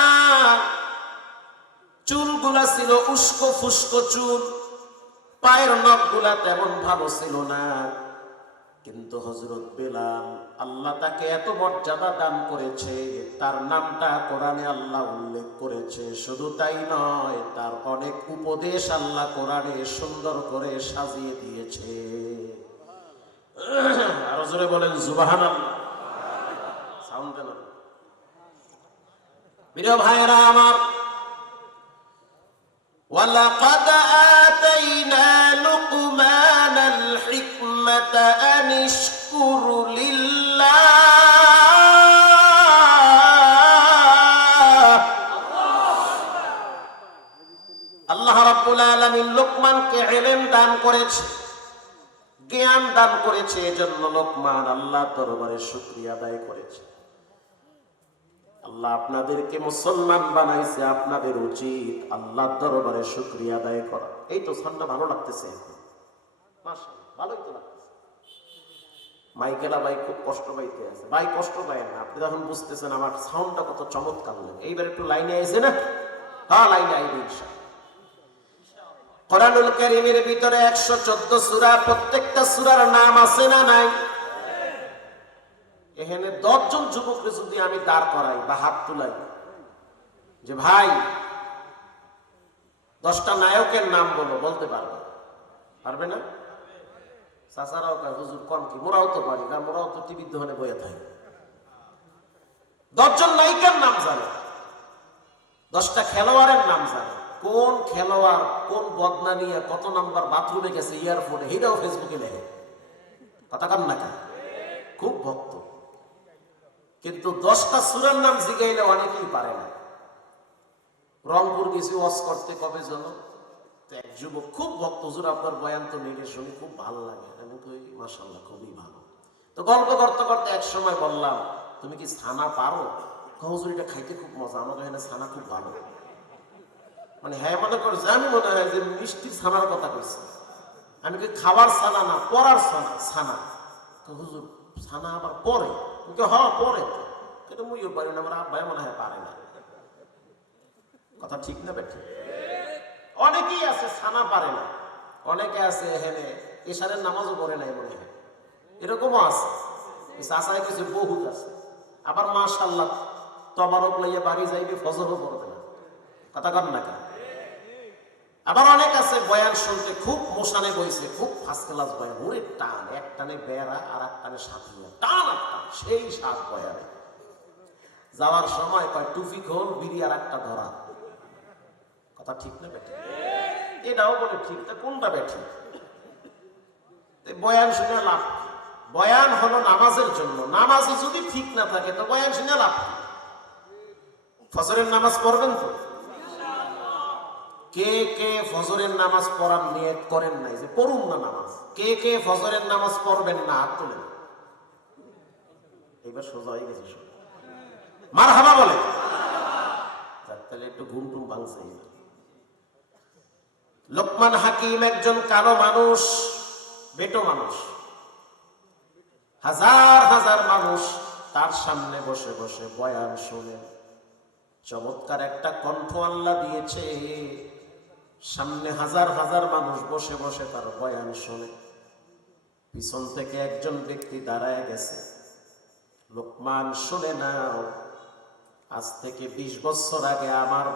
চুলগুলা ছিল উস্কো ফুস্কো চুল, পায়ের নখগুলা তেমন ভালো ছিল না। কিন্তু হযরত বেলাল, আল্লাহ তাকে এত মর্যাদা দান করেছে, তার নামটা কোরআনে আল্লাহ উল্লেখ করেছে। শুধু তাই নয়, তার অনেক উপদেশ আল্লাহ কোরআনে সুন্দর করে সাজিয়ে দিয়েছে। আরো জোরে বলেন সুবহানাল্লাহ। সাউন্ড দেন। প্রিয় ভাইরা আমার, ওয়ালাকাদ আতাইনা লুকমানাল হিকমাতা আন ইশকুর লিল্লাহ। আল্লাহ রাব্বুল আলামিন লোকমানকে ইলম দান করেছে, জ্ঞান দান করেছে। এজন্য লোকমান আল্লাহর দরবারে শুকরিয়া আদায় করেছে। আল্লাহ আপনাদেরকে মুসলমান বানাইছে, আপনাদের উচিত আল্লাহর দরবারে শুকরিয়া আদায় করা। এই তো সানটা ভালো লাগতেছে, মাশাআল্লাহ, ভালোই তো লাগতেছে। মাইকেলা ভাই খুব কষ্ট পাইতে আছে। ভাই কষ্ট পায় না, আপনি তখন বুঝতেছেন আমার সাউন্ডটা কত চমৎকার লাগে। এইবার একটু লাইনে আইছে না? হ্যাঁ, লাইনে আইবে ইনশাআল্লাহ। কোরআনুল কারীমের ভিতরে 114 সূরা, প্রত্যেকটা সূরার নাম আছে না নাই? এখানে 10 জন যুবককে যদি আমি দাঁড় করাই বা হাত তুলাই যে ভাই 10টা নায়কের নাম বলো, বলতে পারবে? পারবে না? চাচারাও কয় হুজুর কম কি, মোরাও তো পারি, কারণ মোরাও তো টিভির দোকানে বইয়া থাকে। 10 জন নায়িকার নাম জানে, 10টা খেলোয়াড়ের নাম জানে, কোন খেলোয়াড় কোন বদনা নিয়ে কত নাম্বার বাথরুমে গেছে এয়ারপোর্টে, এটাও ফেসবুকে লেখে। কথা কান না, খুব ভক্ত। কিন্তু 10টা সূরার নাম জিগাইলে অনেকেই পারে না। রংপুর গেছি ওয়াজ করতে কবে যেন, এক যুবক খুব ভক্ত, হুজুর আপনার বয়ান তো নেটে শুনি খুব ভালো লাগে। আমি কই মাশাআল্লাহ, খুবই ভালো। তো গল্প করতে করতে এক সময় বললাম তুমি কি ছানা পারো? হুজুর এটা খাইতে খুব মজা, আমাদের এখানে ছানা খুব ভালো। মানে হ্যাঁ মনে করছে আমি মনে হয় যে মিষ্টির ছানার কথা কইছি। আমি কি খাবার ছানা না, পড়ার ছানা। হুজুর ছানা আবার পরে? হ্যাঁ পরে, কিন্তু মুইও পারি না, আমার আব্বাই মনে হয় পারে না। কথা ঠিক না বেঠিক? অনেকেই আছে ছানা পারে না, অনেকে আছে এখানে এশারের নামাজও পড়ে নাই মনে হয়, এরকমও আছে। চাচায় কিছু বহুত আছে। আবার মাশাআল্লাহ তবারক লইয়া বাড়ি যাইবে, ফজরও পড়বে না। কথা কন না কেন? আবার অনেক আছে বয়ান শুনতে খুব মোশানে বইছে, খুব ফার্স্ট ক্লাস বয়ান, ওরে টান, এক টানে বেড়া আর এক টানে সাথিয়া, টান আর টান, সেই সাত বয়ানে। যাওয়ার সময় কয় টুপি খোল, বিড়ি আর একটা ধরা। কথা ঠিক না বেঠিক? এটাও বলে ঠিক, তা কোনটা বেঠিক? বয়ান শুনে লাভ? বয়ান হলো নামাজের জন্য, নামাজই যদি ঠিক না থাকে তো বয়ান শুনে লাভ? ফজরের নামাজ পড়বেন তো? কে কে ফজরের নামাজ পড়ার নিয়ত করেন নাই যে পড়ুন না নামাজ? কে কে ফজরের নামাজ পড়বেন না হাত তোলেন। এবার সোজা হয়ে গেছে, মারহাবা বলে। তাহলে একটু ঘুম টুম ভাঙছে। লোকমান হাকিম একজন কালো মানুষ, বেটো মানুষ। হাজার হাজার মানুষ তার সামনে বসে বসে বয়ান শোনে। চমৎকার একটা কণ্ঠ আল্লাহ দিয়েছে, সামনে হাজার হাজার মানুষ বসে বসে তার বয়ান শোনে। পিছন থেকে একজন ব্যক্তি দাঁড়ায় গেছে, লোকমান শুনে নাও, আজ থেকে 20 বছর আগে আমার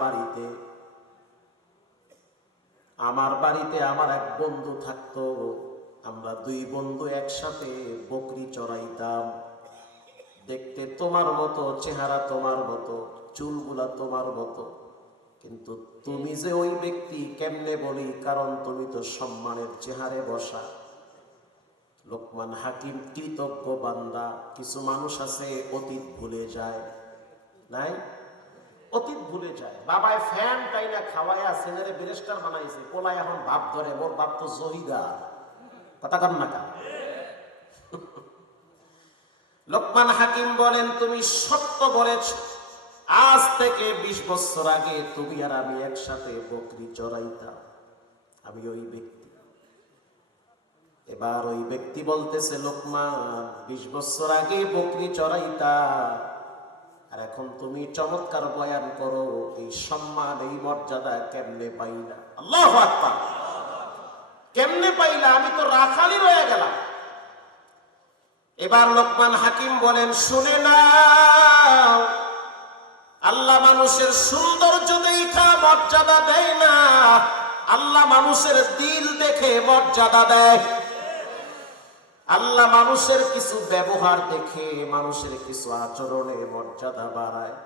বাড়িতে আমার এক বন্ধু থাকতো। আমরা 2 বন্ধু একসাথে বকরি চড়াইতাম। দেখতে তোমার মতো, চেহারা তোমার মতো, চুলগুলা তোমার মতো, কিন্তু তুমি যে ওই ব্যক্তি কেমনে বলি, কারণ তুমি তো সম্মানের চেহারে বসা। লোকমান হাকিম কৃতজ্ঞ বান্দা। কিছু মানুষ আছে অতীত ভুলে যায়, নাই? অতীত ভুলে যায়। বাবায় ফ্যান টাইনা খাওয়াইয়া ছেলেরে ব্যারিস্টার বানাইছে, পোলায় এখন বাপ ধরে মোর বাপ তো জহিদার। কথা কন না কেন? লোকমান হাকিম বলেন তুমি সত্য বলেছ, আজ থেকে 20 বছর আগে তুমি আর আমি একসাথে বকরি চড়াইতাম, আমি ওই ব্যক্তি। এবার ওই ব্যক্তি বলতেছে লোকমান 20 বছর আগে বকরি চড়াইতা, আর এখন তুমি চমৎকার বয়ান করো, এই সম্মান এই মর্যাদা কেমনে পাইলা? আল্লাহু আকবার! কেমনে পাইলা? আমি তো রাখালি রয়ে গেলাম। এবার লোকমান হাকিম বলেন শুনে নাও, আল্লাহ মানুষের সৌন্দর্য দেখা মর্যাদা দেয় না, আল্লাহ মানুষের দিল দেখে মর্যাদা দেয়। আল্লাহ মানুষের কিছু ব্যবহার দেখে, মানুষের কিছু আচরণে মর্যাদা বাড়ায়।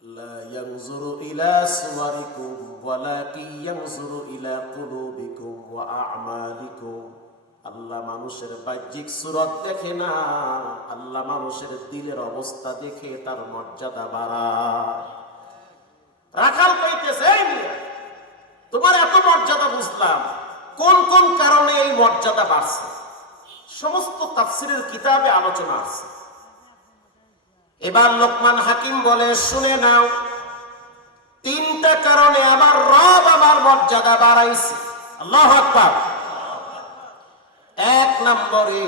লা ইয়ানজুরু ইলা সুওয়ারিকুম ওয়ালাকিন ইয়ানজুরু ইলা কুলুবিকুম ওয়া আ'মালিকুম। আল্লাহ মানুষের বাহ্যিক সুরত দেখে না, আল্লাহ মানুষের দিলের অবস্থা দেখে তার মর্যাদা বাড়ায়। রাখাল কইতেছে, তোমার এত মর্যাদা বুঝলাম, কোন কোন কারণে এই মর্যাদা বাড়ছে? সমস্ত তাফসীরের কিতাবে আলোচনা আছে। এবার লোকমান হাকিম বলে শুনে নাও, 3টা কারণে আমার রব আমার মর্যাদা বাড়াইছে। আল্লাহু আকবার! 1 নম্বরে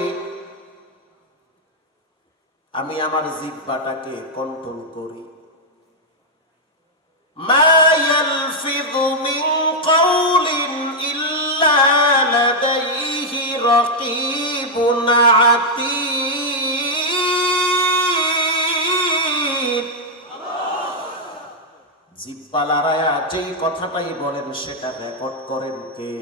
আমি আমার জিহ্বাটাকে কন্ট্রোল করি। মা ইয়ালফিযু মিন কাওলিন ইল্লা লাদাইহি রাকীবুন আতীদ। জিহ্বা লড়ায়া যেই কথাটাই বলেন সেটা রেকর্ড করেন কে?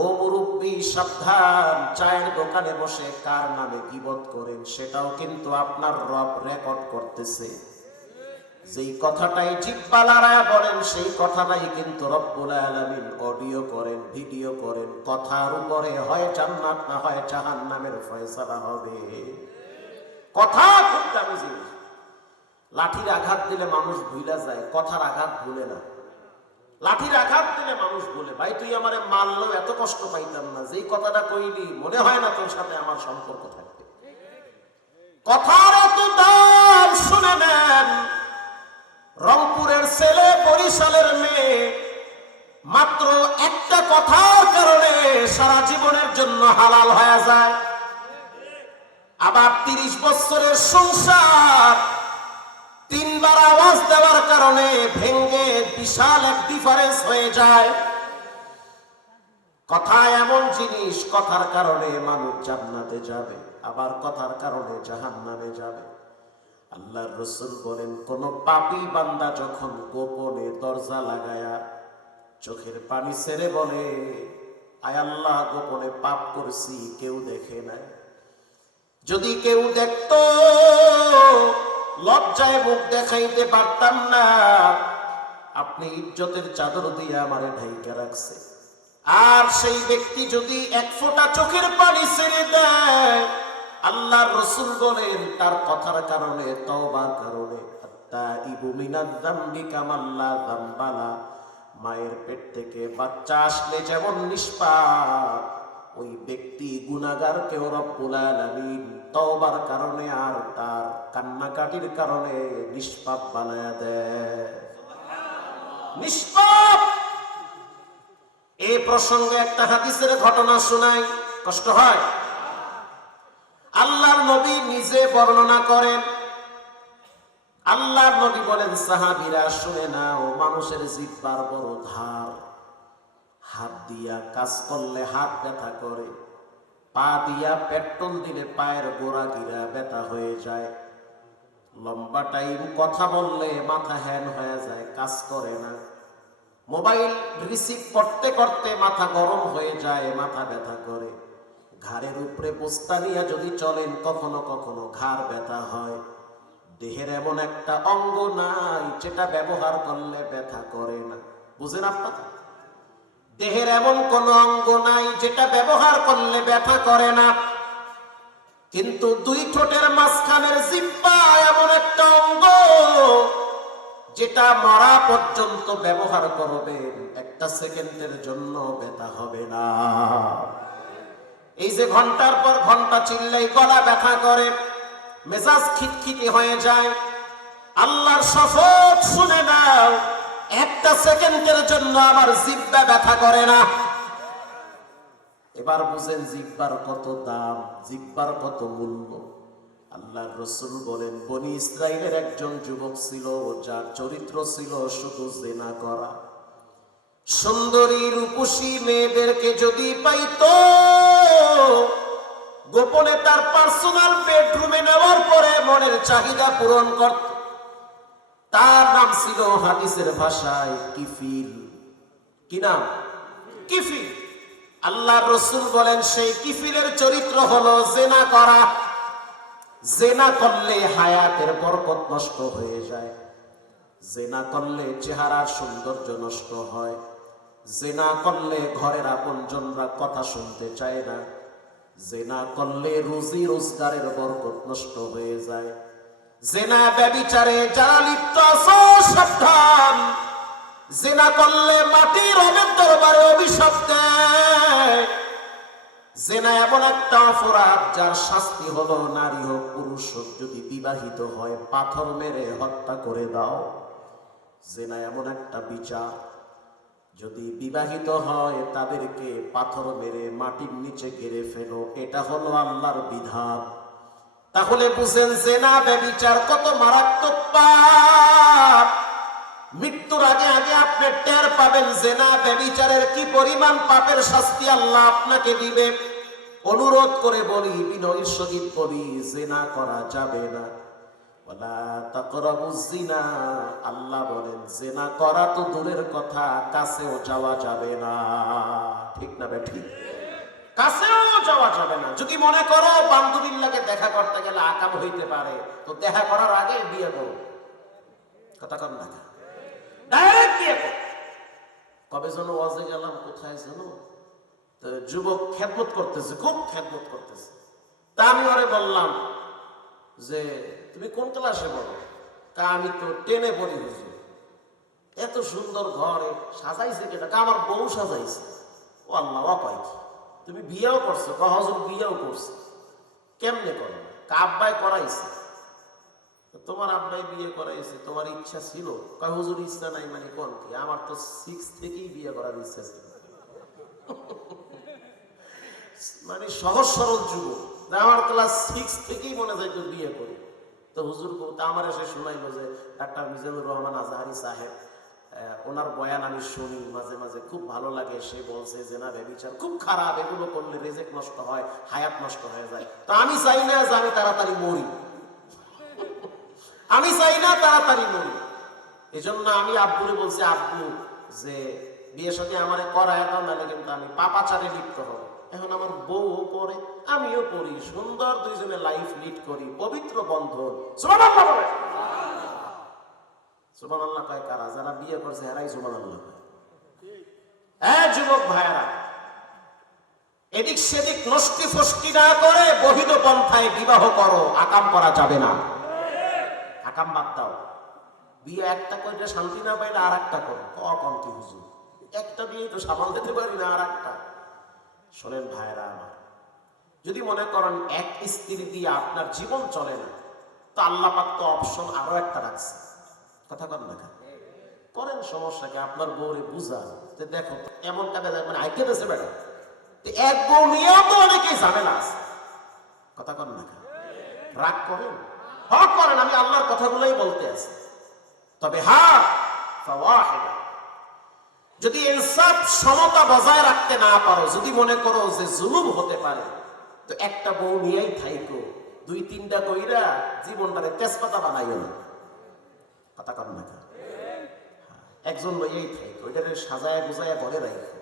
ও মুরব্বী সাবধান, চায়ের দোকানে বসে কার নামে গীবত করেন সেটাও কিন্তু আপনার রব রেকর্ড করতেছে। যেই কথাটাই জিহ্বা লড়ায়া বলেন সেই কথাটাই কিন্তু রব্বুল আলামিন অডিও করেন, ভিডিও করেন। কথার উপরে হয় জান্নাত না হয় জাহান্নামের ফয়সালা হবে। কথা খুব দামি জিনিস। লাঠির আঘাত দিলে মানুষ ভুলে যায়, কথার আঘাত ভুলে না। লাঠির আঘাত দিলে মানুষ বলে, ভাই তুই আমারে মারলেও এত কষ্ট পাইতাম না, যেই কথাটা কইলি মনে হয় না তোর সাথে আমার সম্পর্ক থাকবে। কথার এত দাম, শুনে নেন। রংপুরের ছেলে, বরিশালের মেয়ে, মাত্র একটা কথার কারণে সারা জীবনের জন্য হালাল হয়ে যায়। আবার 30 বছরের সংসার 3 বার আওয়াজ দেওয়ার কারণে ভেঙ্গে বিশাল এক ডিফারেন্স হয়ে যায়। কথা এমন জিনিস, কথার কারণে মানুষ জান্নাতে যাবে, আবার কথার কারণে জাহান্নামে যাবে। আল্লাহর রাসূল বলেন, কোন পাপী বান্দা যখন গোপনে দরজা লাগায়া চোখের পানি ছেড়ে বলে, আয় আল্লাহ গোপনে পাপ করছি, কেউ দেখে নাই, যদি কেউ দেখতো লজ্জায় মুখ দেখাইতে পারতাম না, আপনি ইজ্জতের চাদর দিয়ে আমারে ঢাইকা রাখছে। আর সেই ব্যক্তি যদি এক ফোঁটা চোখের পানি ছেড়ে দেয়, আল্লাহর রাসূল বলেন তার কথার কারণে, তওবার কারণে, আত্তাইবু মিনাজ যামবি কামাল্লা যামবালা, মায়ের পেট থেকে বাচ্চা আসলে যেমন নিষ্পাপ, ওই ব্যক্তি গুনাহগারকেও রব্বুল আলামিন তওবার কারণে আর তার কান্নাকাটির কারণে নিষ্পাপ বানায়া দেয়। নিষ্পাপ। এই প্রসঙ্গে একটা হাদিসের ঘটনা শোনাই, কষ্ট হয়। আল্লাহর নবী নিজে বর্ণনা করেন। আল্লাহর নবী বলেন, সাহাবীরা শুনে নাও, মানুষের জিহ্বার বড় ধার। হাত দিয়া কাজ করলে হাত ব্যথা করে, পা দিয়া পেট্রোল দিলে পায়ের গোড়া গিরা ব্যথা হয়ে যায়, লম্বা টাইম কথা বললে মাথা হ্যাং হয়ে যায়, কাজ করে না, মোবাইল রিসিভ করতে করতে মাথা গরম হয়ে যায়, মাথা ব্যথা করে, ঘাড়ের উপরে বস্তা নিয়ে যদি চলেন কখনো কখনো ঘাড় ব্যথা হয়। দেহের এমন একটা অঙ্গ নাই যেটা ব্যবহার করলে ব্যথা করে না। বুঝেন আপনারা? দেহের এমন কোন অঙ্গ নাই যেটা ব্যবহার করলে ব্যথা করে না, কিন্তু 2 ঠোঁটের মাঝখানের জিহ্বা এমন একটা অঙ্গ যেটা মরা পর্যন্ত ব্যবহার করবেন, 1 সেকেন্ডের জন্য ব্যথা হবে না। এই যে ঘন্টার পর ঘন্টা চিল্লাই গলা ব্যথা করে, মেজাজ খিটখিটি হয়ে যায়, আল্লাহর শপথ শুনে নাও, 1 সেকেন্ডের জন্য আমার জিহ্বা ব্যথা করে না। এবার বুঝেন জিহ্বার কত দাম, জিহ্বার কত মূল্য। আল্লাহর রাসূল বলেন, বনি ইসরাইলের একজন যুবক ছিল যার চরিত্র ছিল শুধু জিনা করা। সুন্দরী রূপসী মেয়েদেরকে যদি পাইতো, গোপনে তার পার্সোনাল বেডরুমে নেওয়ার পরে মনের চাহিদা পূরণ করত। তার নাম ছিল হাদিসের ভাষায় কিফিল। কি নাম? কিফিল। আল্লাহর রাসূল বলেন, সেই কিফিলের চরিত্র হলো জিনা করা। জিনা করলে হায়াতের বরকত নষ্ট হয়ে যায়, জিনা করলে চেহারার সৌন্দর্য নষ্ট হয়, জিনা করলে ঘরের আপনজনরা কথা শুনতে চায় না, জিনা করলে রুজি রোজগারের বরকত নষ্ট হয়ে যায়। জিনা ব্যভিচারে যারা লিপ্ত আছো সাবধান, জিনা করলে মাটির রবের দরবারে অভিশাপ দেয়। জিনা এমন একটা অপরাধ যার শাস্তি হলো, নারী হোক পুরুষ হোক, যদি বিবাহিত হয় পাথর মেরে হত্যা করে দাও। জিনা এমন একটা বিচার, যদি বিবাহিত হয় তাদেরকে পাথর মেরে মাটির নিচে গেড়ে ফেলো। এটা হলো আল্লাহর বিধান। তাহলে বুঝেন জিনা ব্যভিচার কত মারাত্মক পাপ। মৃত্যুর আগে আগে আপনি টের পাবেন জিনা ব্যভিচারের কি পরিমাণ পাপের শাস্তি আল্লাহ আপনাকে দিবে। অনুরোধ করে বলি, বিনয়ের সহিত বলি, জিনা করা যাবে না। ওয়ালা তাকরাবুজ জিনা, আল্লাহ বলেন জিনা করা তো দূরের কথা, কাছেও যাওয়া যাবে না। ঠিক না বেঠিক? কাছেও যাওয়া যাবে না। যদি মনে করো বান্ধবীর লাগে দেখা করতে গেলে আকাম হইতে পারে, তো দেখা করার আগে বিয়ে করো। কথা কম না, ডাইরেক্ট বিয়ে করো। কবে যেন ওয়াজে গেলাম, কোথায় যেন, তো যুবক খেদমত করতেছে, খুব খেদমত করতেছে। তা আমি ওরে বললাম যে তুমি কোন ক্লাসে পড়ো? আমি তো 10-এ পড়ি। হুজুর, এত সুন্দর ঘরে সাজাইছে কেটা? আমার বউ সাজাইছে। ও আল্লাহ, কয় কি তুমি বিয়েও করছো? হুজুর বিয়েও করছে। কেমনে করো? আব্বাই করাইছে। তোমার আব্বাই বিয়ে করাইছে, তোমার ইচ্ছা ছিল? কয় হুজুর ইচ্ছা নাই মানে কোন কি? আমার তো 6 থেকেই বিয়ে করার ইচ্ছা ছিল। মানে সহজ সরল যুবক, আমার ক্লাস 6 থেকেই মনে যায় তো বিয়ে করি। তো হুজুর আমার এসে শোনাইলো যে ডাক্তার মিজানুর রহমান আজহারি সাহেব, ওনার বয়ান আমি শুনি মাঝে মাঝে, খুব ভালো লাগে। সে বলছে জিনা ব্যভিচার খুব খারাপ, এগুলো করলে রিজিক নষ্ট হয়, হায়াত নষ্ট হয়ে যায়। তো আমি চাই না যে আমি তাড়াতাড়ি মরি, আমি চাই না তাড়াতাড়ি মরি। এজন্য আমি আব্বুরে বলছি, আব্বু যে বিয়ে সাথে আমারে করায় দাও, নাহলে কিন্তু আমি পাপাচারে লিপ্ত হব। এখন আমার বউও পড়ে, আমিও পড়ি, সুন্দর দুইজনে লাইফ লিড করি, পবিত্র বন্ধন। সুবহানাল্লাহ বলে। সুবহানাল্লাহ কয় কারা? যারা বিয়ে করছে এরাই সুবহানাল্লাহ কয়। যুবক ভাইরা, এদিক সেদিক নষ্টি ফষ্টি না করে বহিদ পন্থায় বিবাহ করো। আকাম করা যাবে না। আকাম বাদ দাও। বিয়ে একটা করে শান্তি না পাইলে আর একটা করো। কম কি হুজুর, একটা বিয়ে তো সামাল দিতে পারি না, আর একটা। শোনেন ভাইরা আমার, যদি মনে করেন এক স্ত্রী দিয়ে আপনার জীবন চলে না, তো আল্লাহ পাক তো অপশন আরো একটা রাখছে। কথা কন না করেন, সমস্যাকে আপনার বউরে বুঝান যে দেখো এমন কাজে মানে আইকে দেশে বেড়া, এক বউ নিয়েও তো অনেকেই ঝামেলা আছে। কথা কন না, রাগ করেন, হক করেন, আমি আল্লাহর কথাগুলোই বলতে আছি। তবে হ্যাঁ, যদি ইনসাফ সমতা বজায় রাখতে না পারো, যদি মনে করো যে জুলুম হতে পারে, তো একটা বউ নিয়েই থাইকো। 2-3টা কইরা জীবনটারে তেজপাতা বানাইও না। কথা কন না, একজন লইয়াই থাইকো, ওইটারে সাজায় গুজায় ঘরে রাখো।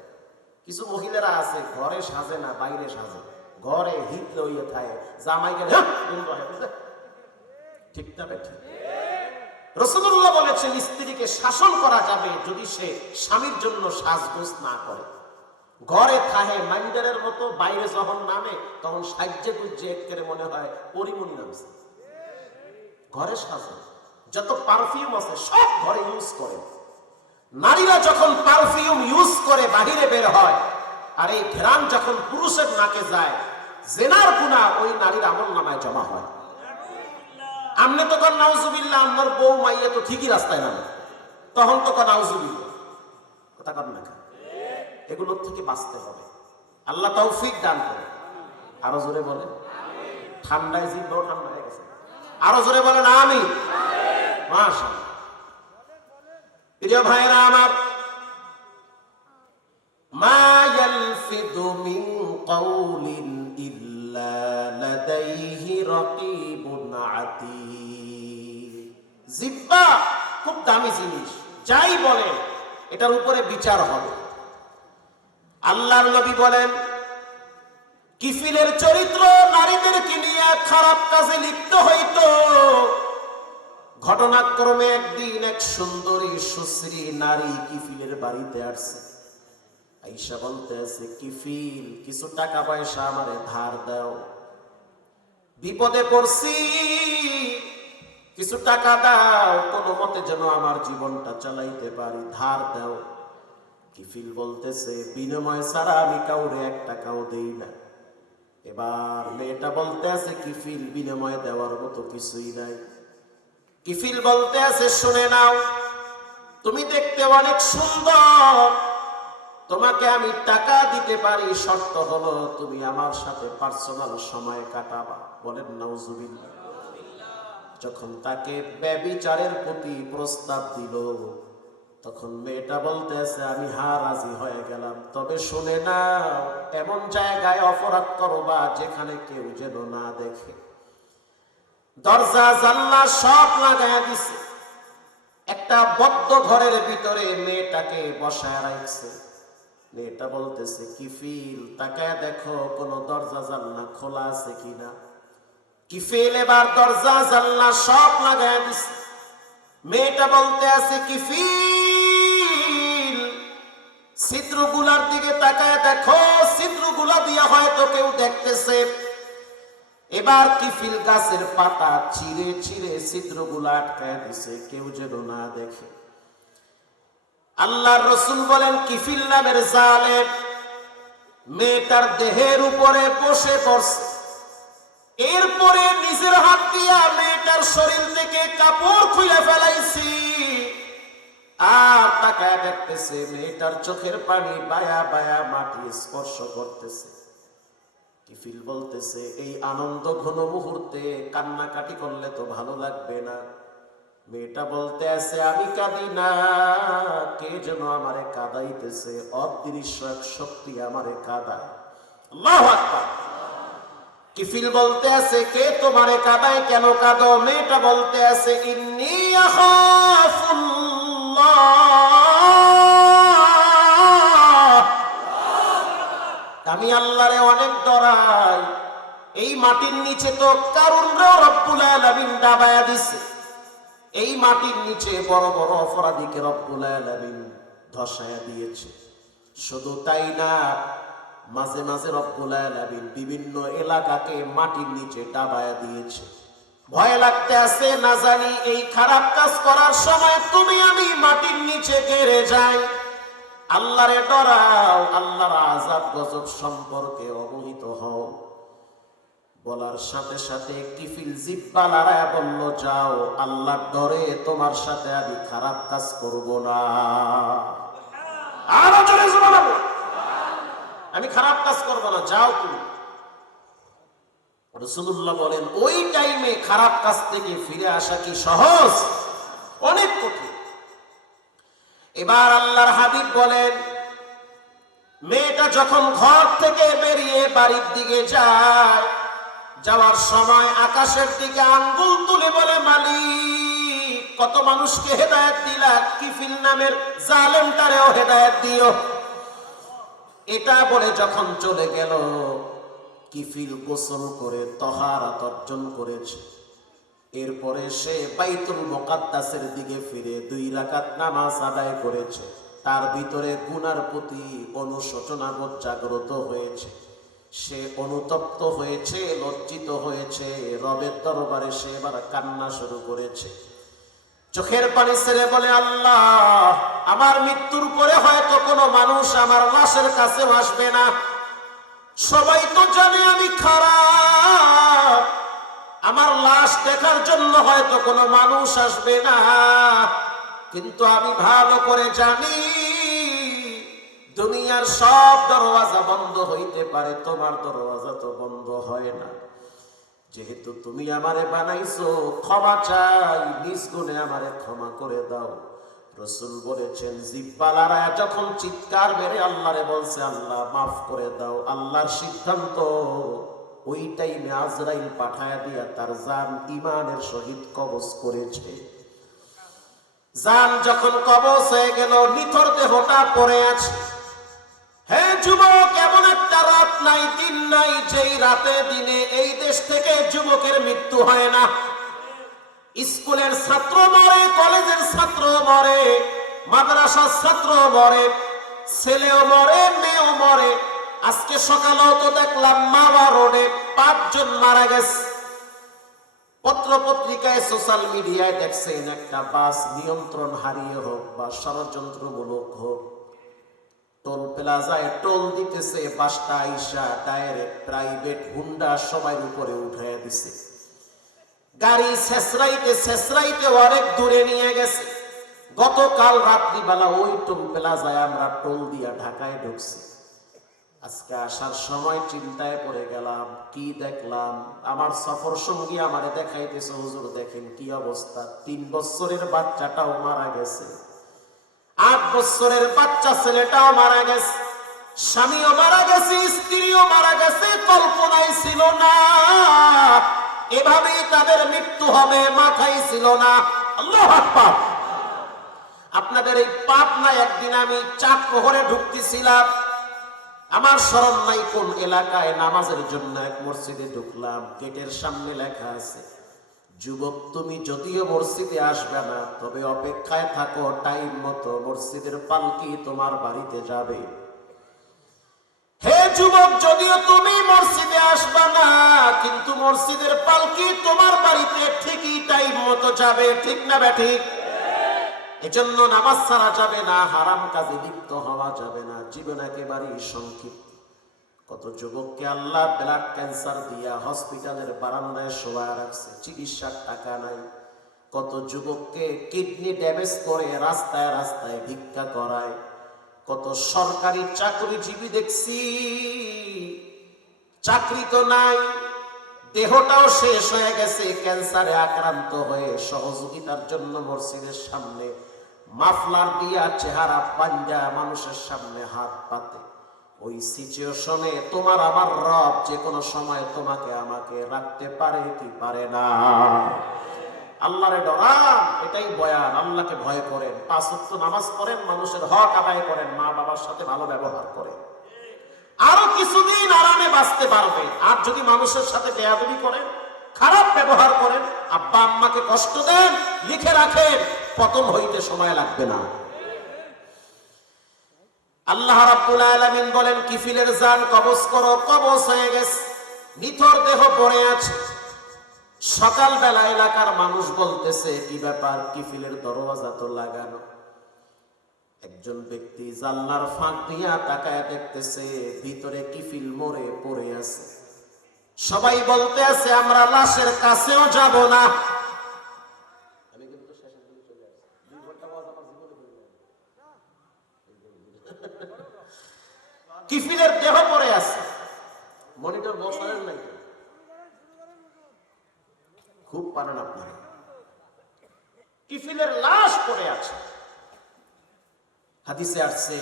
কিছু মহিলারা আছে ঘরে সাজে না, বাইরে সাজে, ঘরে হিট লইয়া থাকে, জামাই গেলে ঠিক না ঠিক? রাসূলুল্লাহ বলেছেন স্ত্রীকে শাসন করা যাবে যদি সে স্বামীর জন্য সাজগোজ না করে। ঘরে থাহে মাইন্ডারের মতো, বাইরে যখন নামে তখন সাজ্জে গুজ্জে একেবারে মনে হয় পরিমণি নামছে। ঘরে সাজে, যত পারফিউম আছে সব ঘরে ইউজ করে। নারীরা যখন পারফিউম ইউজ করে বাহিরে বের হয়, আর এই ঘ্রাণ যখন পুরুষের নাকে যায়, জিনার গুনাহ ওই নারীর আমলনামায় জমা হয়। আমনে তো কর নাউজুবিল্লাহ, আমার বউ মাইয়া তো ঠিকই রাস্তায় নামে, তখন তো কর নাউজুবিল্লাহ। কথা কর না, এগুলোর থেকে বাঁচতে হবে। আল্লাহ তৌফিক দান করে। আরো জোরে বলেন ঠান্ডায় জিব্বাও ঠান্ডা হয়ে গেছে, আরো জোরে বলেন আমিন। মাশাআল্লাহ। প্রিয় ভাইরা আমার, মা ইয়ালফিদু মিন কাউলিন ইল্লা লাদাইহি রাকিবুন আতীদ। জিহ্বা খুব দামি জিনিস, যাই বলে এটার উপরে বিচার হবে। আল্লাহর নবী বলেন, কিফিলের চরিত্র নারীদেরকে নিয়ে খারাপ কাজে লিপ্ত হইতো। ঘটনাক্রমে একদিন এক সুন্দরী সুশ্রী নারী কিফিলের বাড়িতে আসছে। আইসা বলতে আছে, কিফিল কিছু টাকা পয়সা আমারে ধার দাও, বিপদে পড়ছি, কিছু টাকা দাও, কোনো মতে যেন আমার জীবনটা চালাইতে পারি, ধার দাও। কিফিল বলতেছে, বিনিময় ছাড়া আমি কাউরে 1 টাকাও দেই না। এবার মেয়েটা বলতে আছে, কিফিল বিনিময় দেওয়ার মতো কিছুই নাই। কিফিল বলতে আছে, শুনে নাও, তুমি দেখতে অনেক সুন্দর, তোমাকে আমি টাকা দিতে পারি, শর্ত হলো তুমি আমার সাথে পার্সোনাল সময় কাটাবা। বলেন নাউজুবিল্লাহ। যখন তাকে ব্যভিচারের প্রতি প্রস্তাব দিল, তখন মেয়েটা বলতেছে আমি রাজি হয়ে গেলাম, তবে শুনে না, এমন জায়গায় অপরাধ করবা যেখানে কেউ যেন না দেখে। দরজা জানলা সব লাগায় দিছে, একটা বদ্ধ ঘরের ভিতরে মেয়েটাকে বসায় রাখছে। মেয়েটা বলতেছে কিফিল, তাকায় দেখো কোনো দরজা জানলা খোলা আছে কিনা। কিফিল এবার দরজা জানলা সব লাগায় দিছে। মেয়েটা বলতে আছে কিফিল, ছিদ্রগুলার দিকে তাকায় দেখো, ছিদ্রগুলা দিয়ে হয়তো কেউ দেখতেছে। এবার কিফিল গাছের পাতা ছিঁড়ে ছিঁড়ে ছিদ্রগুলা আটকায় দিছে, কেউ যেন না দেখে। আল্লাহর রাসূল বলেন কিফিল নামের জালেম মেয়েটার দেহের উপরে বসে পড়ছে। এরপরে নিজের হাত দিয়া মেয়েটার শরীর থেকে কাপড় খুলে ফেলাইছি, আর তাকায় দেখতেছে মেয়েটার চোখের পানি বায়া বায়া মাটি স্পর্শ করতেছে। কিফিল বলতেছে এই আনন্দ ঘন মুহূর্তে কান্নাকাটি করলে তো ভালো লাগবে না। মেয়েটা বলতে আছে আমি কাঁদি না, কে যেন আমারে কাঁদাইতেছে, অদৃশ্য এক শক্তি আমারে কাঁদায়। আল্লাহু আকবার। কিফিল বলতে আছে কে তোমারে কাঁদায়, কেন কাঁদো? মেয়েটা বলতে আছে ইন্নী আখাফুল্লাহ, আমি আল্লাহরে অনেক ডরাই। এই মাটির নিচে তো কারুনরাও রব্বুল আলামিন দাবায়া দিছে, এই মাটির নিচে বড় বড় অপরাধীকে রব্বুল আলামিন ধসায়া দিয়েছে। শুধু তাই না, মাঝে মাঝে রব্বুল আলামিন বিভিন্ন এলাকাকে মাটির নিচে ডাবায়া দিয়েছে। ভয় লাগতে আছে, না জানি এই খারাপ কাজ করার সময় তুমি আমি মাটির নিচে গেড়ে যাই। আল্লাহরে ডরাও, আল্লাহর আযাব গজব সম্পর্কে অবহিত হও। বলার সাথে সাথে কিফিল জিব্বা লড়ায় বলল যাও, আল্লাহর ডরে তোমার সাথে আমি খারাপ কাজ করব না। আরো জোরে বলো, আমি খারাপ কাজ করব না, যাও তুমি। রাসূলুল্লাহ বলেন ওই টাইমে খারাপ কাজ থেকে ফিরে আসা কি সহজ? অনেক কঠিন। এবার আল্লাহর হাবিব বলেন মেয়েটা যখন ঘর থেকে বেরিয়ে বাড়ির দিকে যায়, যাওয়ার সময় আকাশের দিকে আঙ্গুল তুলে বলে মালিক কত মানুষকে হেদায়েত দিলা, কিফিল নামের জালেমটারেও হেদায়েত দিও। এটা বলে যখন চলে গেল, কিফিল গোসল করে তাহারাত অর্জন করেছে। এরপরে সে বাইতুল মুকাদ্দাসের দিকে ফিরে 2 রাকাত নামাজ আদায় করেছে। তার ভিতরে গুনার প্রতি অনুশোচনাবোধ জাগ্রত হয়েছে, সে অনুতপ্ত হয়েছে, লজ্জিত হয়েছে। রবের দরবারে সে এবার কান্না শুরু করেছে, চোখের পানি ছেড়ে বলে আল্লাহ আমার মৃত্যুর পরে হয়তো কোনো মানুষ আমার লাশের কাছেও আসবে না, সবাই তো জানে আমি খারাপ, আমার লাশ দেখার জন্য হয়তো কোনো মানুষ আসবে না, কিন্তু আমি ভালো করে জানি দুনিয়ার সব দরওয়াজা বন্ধ হইতে পারে, তোমার দরওয়াজা তো বন্ধ হয় না। যেহেতু তুমি আমারে বানাইছো, ক্ষমা চাই, নিজ গুণে আমারে ক্ষমা করে দাও। রাসূল বলেছেন জিহ্বা লড়ায় যখন চিৎকার মেরে আল্লাহরে বলছে আল্লাহ মাফ করে দাও, আল্লাহর সিদ্ধান্ত ওই টাইমে আজরাইল পাঠায়া দিয়া তার জান ঈমানের সহিত কবজ করেছে। জান যখন কবজ হয়ে গেল, নিথর দেহটা পড়ে আছে। হে যুবক, এমন একটা রাত নাই, দিন নাই, যেই রাতে দিনে এই দেশ থেকে যুবকের মৃত্যু হয় না। স্কুলের ছাত্র মরে, কলেজের ছাত্র মরে, মাদ্রাসার ছাত্র মরে, ছেলেও মরে, মেয়েও মরে। আজকে সকালেও তো দেখলাম মাওয়া রোডে 5 জন মারা গেছে। পত্র পত্রিকায় সোশ্যাল মিডিয়ায় দেখছেন একটা বাস নিয়ন্ত্রণ হারিয়ে হোক বা ষড়যন্ত্রমূলক হোক, টোল প্লাজায় টোল দিতেছে, বাসটা আইসা ডাইরেক্ট প্রাইভেট হুন্ডা সবার উপরে উঠাইয়া দিছে। গাড়ি ছেসরাইতে ছেসরাইতে অনেক দূরে নিয়ে গেছে। গতকাল রাত্রিবেলা ওই টোল প্লাজায় আমরা টোল দিয়া ঢাকায় ঢুকছি। আজকে আসার সময় চিন্তায় পড়ে গেলাম, কি দেখলাম। আমার সফর সঙ্গী আমারে দেখাইতেছে, হুজুর দেখেন কি অবস্থা, 3 বছরের বাচ্চাটাও মারা গেছে, 8 বছরের বাচ্চা ছেলেটাও মারা গেছে, স্বামীও মারা গেছে, স্ত্রীও মারা গেছে। কল্পনাই ছিল না এভাবেই তাদের মৃত্যু হবে, মাথায় ছিল না। আল্লাহু আকবার। আপনাদের এই পাপ না, একদিন আমি চাঁদ প্রহরে ঢুকতেছিলাম, আমার স্মরণ নাই কোন এলাকায়, নামাজের জন্য এক মসজিদে ঢুকলাম। গেটের সামনে লেখা আছে, যুবক তুমি যদিও মসজিদে আসবে না, তবে অপেক্ষায় থাকো, টাইম মতো মসজিদের পালকি তোমার বাড়িতে যাবে। হে যুবক, যদিও তুমি মসজিদে আসবে না, কিন্তু মসজিদের পালকি তোমার বাড়িতে ঠিকই টাইম মতো যাবে। ঠিক না ব্যাঠিক? এজন্য নামাজ ছাড়া যাবে না, হারাম কাজে লিপ্ত হওয়া যাবে না। জীবন একেবারেই সংক্ষিপ্ত। কত যুবককে আল্লাহ ব্লাড ক্যান্সার দিয়া হসপিটালের বারান্দায় শোয়া রাখছে, চিকিৎসার টাকা নাই। কত যুবককে কিডনি ড্যামেজ করে রাস্তায় রাস্তায় ভিক্ষা করায়। কত সরকারি চাকরিজীবী দেখছি, চাকরি তো নাই, দেহটাও শেষ হয়ে গেছে, ক্যান্সারে আক্রান্ত হয়ে সহযোগিতার জন্য মসজিদের সামনে মাফলার দিয়া চেহারা পাঞ্জা মানুষের সামনে হাত পাতে। ওই সিচুয়েশনে তোমার আমার রব যে কোনো সময় তোমাকে আমাকে রাখতে পারে কি পারে না? আল্লাহরে ডরান, এটাই বয়ান। আল্লাহকে ভয় করেন, 5 ওয়াক্ত নামাজ পড়েন, মানুষের হক আদায় করেন, মা বাবার সাথে ভালো ব্যবহার করেন, আরো কিছুদিন আরামে বাঁচতে পারবেন। আর যদি মানুষের সাথে বেয়াদবি করেন, খারাপ ব্যবহার করেন, আব্বা আম্মাকে কষ্ট দেন, লিখে রাখেন, পতন হইতে সময় লাগবে না। আল্লাহ রাব্বুল আলামিন বলেন, কিফিলের জান কবজ করো। কবজ হয়ে গেছে, নিথর দেহ পড়ে আছে। সকালবেলা এলাকার মানুষ বলতেছে, কি ব্যাপার, কিফিলের দরওয়াজা তো লাগানো। একজন ব্যক্তি জানলার ফাঁক দিয়া তাকায় দেখতেছে, ভিতরে কিফিল মরে পড়ে আছে। সবাই বলতে আছে, আমরা লাশের কাছেও যাব না। আমি কিন্তু শেষের দিকে চলে আসছি, 2 ঘন্টা বাদ আমার জীবনে কিফিলের দেহ পড়ে আছে, মনিটর বসালেন নাই, খুব পারেন আপনারা। কিফিলের লাশ পড়ে আছে। হাদিসে আসছে,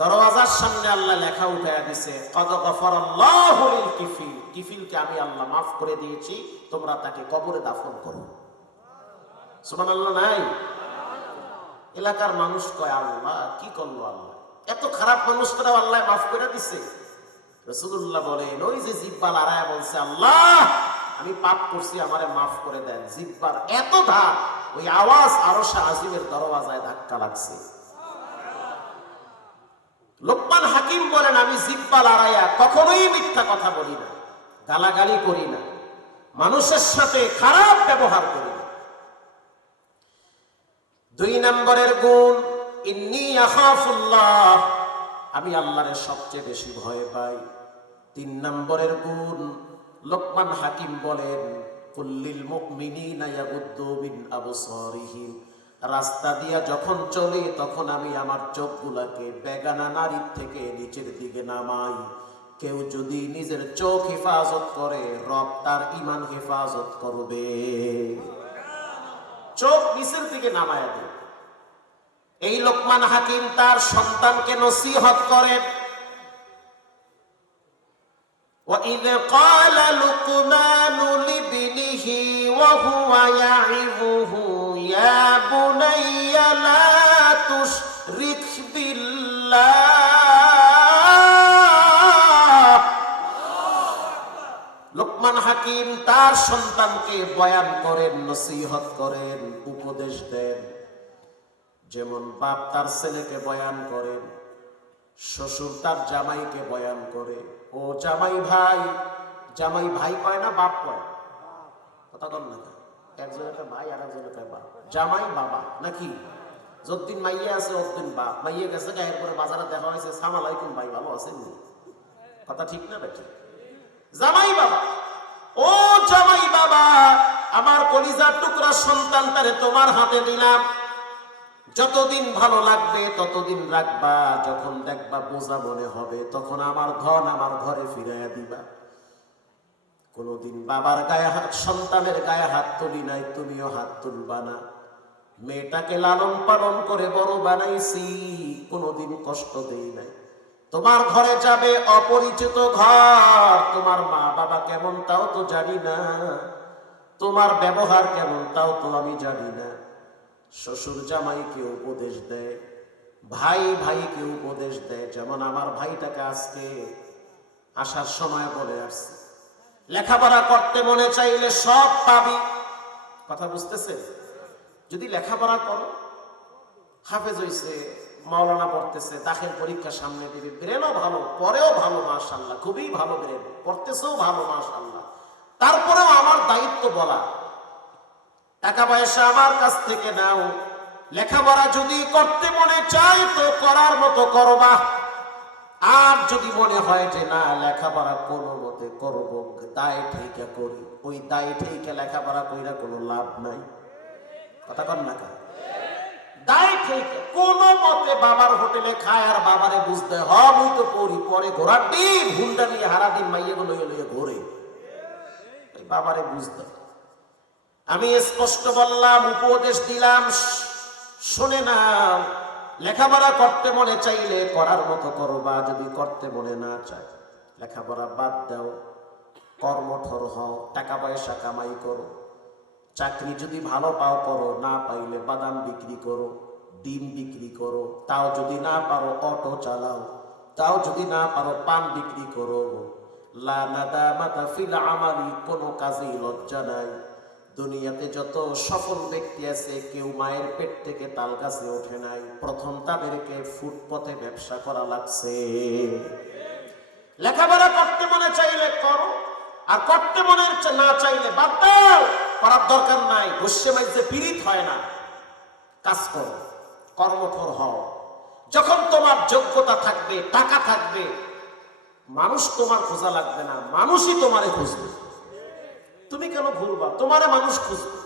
দরওয়াজার সামনে আল্লাহ লেখা উঠায়া দিছে, কদ গফারাল্লাহু লিল কিফিল, কিফিলকে আমি আল্লাহ মাফ করে দিয়েছি, তোমরা তাকে কবরে দাফন করো। সুবহানাল্লাহ নাই? এলাকার মানুষ কয়, আল্লাহ কি করলো, আল্লাহ এত খারাপ মানুষটাও আল্লাহ মাফ করে দিছে। রাসূলুল্লাহ বলেন, ওই যে জিহ্বা লড়ায় বলছে, আল্লাহ আমি পাপ করছি, আমারে মাফ করে দেন, জিহ্বার এত ধার, ওই আওয়াজ আরশে আজিমের দরওয়াজায় ধাক্কা লাগছে। লোকমান হাকিম বলেন, আমি জিহ্বা লড়াইয়া কখনোই মিথ্যা কথা বলি না, গালাগালি করি না, মানুষের সাথে খারাপ ব্যবহার করি না। 2 নম্বরের গুণ, ইন্নী আখাফুল্লাহ, আমি আল্লাহরে সবচেয়ে বেশি ভয় পাই। 3 নম্বরের গুণ, লোকমান হাকিম বলেন, কুল্লিল মুমিনিনা ইয়াগুদ্দু মিন আবসারিহিম, রাস্তা দিয়া যখন চলি তখন আমি আমার চোখগুলাকে বেগানা নারীর থেকে নিচের দিকে নামাই। কেউ যদি নিজের চোখ হেফাজত করে, রব তার ঈমান হেফাজত করবে। চোখ নিচের দিকে নামায়া দেয়। এই লোকমান হাকিম তার সন্তানকে নসিহত করেন, وَإِذْ قَالَ لُقْمَانُ لِابْنِهِ وَهُوَ يَعِظُهُ يَا بُنَيَّ لَا تُشْرِكْ بِاللَّهِ। লোকমান হাকিম তার সন্তানকে বয়ান করেন, নসিহত করেন, উপদেশ দেন। যেমন বাপ তার ছেলেকে বয়ান করেন, শ্বশুর তার জামাইকে বয়ান করে, ও জামাই ভাই, জামাই ভাই কয় না, বাপ কয়, কথা কন না, একজন একটা ভাই আর একজন একটা বাপ, জামাই বাবা নাকি? যতদিন মাইয়া আছে ততদিন বাপ, মাইয়া গেছে গায়ের পরে বাজারে দেখা হয়েছে, সালাম আলাইকুম ভাই, ভালো আছেন? কথা ঠিক না বেটি? জামাই বাবা, ও জামাই বাবা, আমার কলিজার টুকরা সন্তানটারে তোমার হাতে দিলাম, যতদিন ভালো লাগবে ততদিন রাখবা, যখন দেখবা বোঝা মনে হবে তখন আমার ধন আমার ঘরে ফিরাইয়া দিবা। কোনদিন বাবার গায়ে হাত, সন্তানের গায়ে হাত তুলি নাই, তুমিও হাত তুলবা না। মেয়েটাকে লালন পালন করে বড় বানাইছি, কোনদিন কষ্ট দেই নাই। তোমার ঘরে যাবে অপরিচিত ঘর, তোমার মা বাবা কেমন তাও তো জানি না, তোমার ব্যবহার কেমন তাও তো আমি জানি না। শ্বশুর জামাইকে উপদেশ দেয়, ভাই ভাইকে উপদেশ দেয়। যেমন আমার ভাইটাকে আজকে আসার সময় বলে আসছে, লেখাপড়া করতে মনে চাইলে সব পাবি। কথা বুঝতেছে? যদি লেখাপড়া করো, হাফেজ হইছে, মাওলানা পড়তেছে, দাখিল পরীক্ষা সামনে দিবে, ব্রেনও ভালো, পরেও ভালো, মাশাআল্লাহ, খুবই ভালো ব্রেন, পড়তেছেও ভালো, মাশাআল্লাহ। তারপরেও আমার দায়িত্ব বলা, টাকা পয়সা আমার কাছ থেকে নাও, লেখাপড়া যদি করতে মনে চাই তো করার মতো করবা। আর যদি মনে হয় যে না লেখাপড়া কোনো মতে করবো, দায় ঠিকা করি, ওই দায় ঠিকা লেখাপড়া কইরা কোনো লাভ নাই। কথা কন না কেন? দায় ঠিকা কোনো মতে বাবার হোটেলে খায় আর বাবারে বুঝতে হয় মুই তো পড়ি, পরে ঘোড়ার ডিম হুন্ডা নিয়ে হারা দিন মাইয়ে গুলো লইয়ে ঘোরে, বাবারে বুঝতে। আমি স্পষ্ট বললাম, উপদেশ দিলাম, শুনে না। লেখাপড়া করতে মনে চাইলে করার মতো করবা, যদি করতে মনে না চায় লেখাপড়া বাদ দাও, কর্মঠোর হও, টাকা পয়সা কামাই করো। চাকরি যদি ভালো পাও করো, না পাইলে বাদাম বিক্রি করো, ডিম বিক্রি করো, তাও যদি না পারো অটো চালাও, তাও যদি না পারো পান বিক্রি করো। লা নাদামাতা ফিল আমালি, কোনো কাজেই লজ্জা নাই। দুনিয়াতে যত সফল ব্যক্তি আছে কেউ মায়ের পেট থেকে তাল গাছে ওঠে নাই, প্রথম তাদেরকে ফুটপথে ব্যবসা করা লাগছে। লেখাপড়া করতে মনে চাইলে করো, আর করতে মনে না চাইলে বাদ দাও, করার দরকার নাই। বসে মাইজে পীড়িত হয় না, কাজ করো, কর্মঠোর হও। যখন তোমার যোগ্যতা থাকবে, টাকা থাকবে, মানুষ তোমার খোঁজা লাগবে না, মানুষই তোমারে খুঁজবে। তুমি কেন ভুলবা? তোমারে মানুষ খুঁজবে,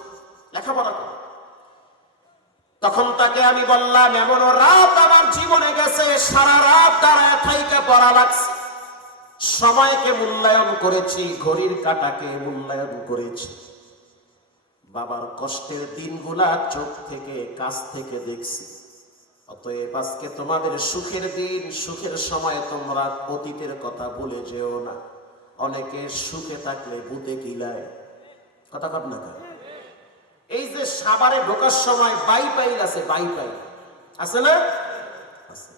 লেখাপড়া করো। তখন তাকে আমি বললাম, এমনও রাত আমার জীবনে গেছে, সারা রাত দাঁড়ায় থাইকা পড়া লাগছে, সময়কে মূল্যায়ন করেছি, ঘড়ির কাঁটাকে মূল্যায়ন করেছি। বাবার কষ্টের দিনগুলা চোখ থেকে, কাছ থেকে দেখছি। অতএব আজকে তোমাদের সুখের দিন, সুখের সময় তোমরা অতীতের কথা ভুলে যেও না। অনেকে সুখে থাকলে বুতে কিলায়। কথা কর না কেন? এই যে সাভারে ঢোকার সময় বাইপাইল আছে, বাইপাইল আছে না? আছে।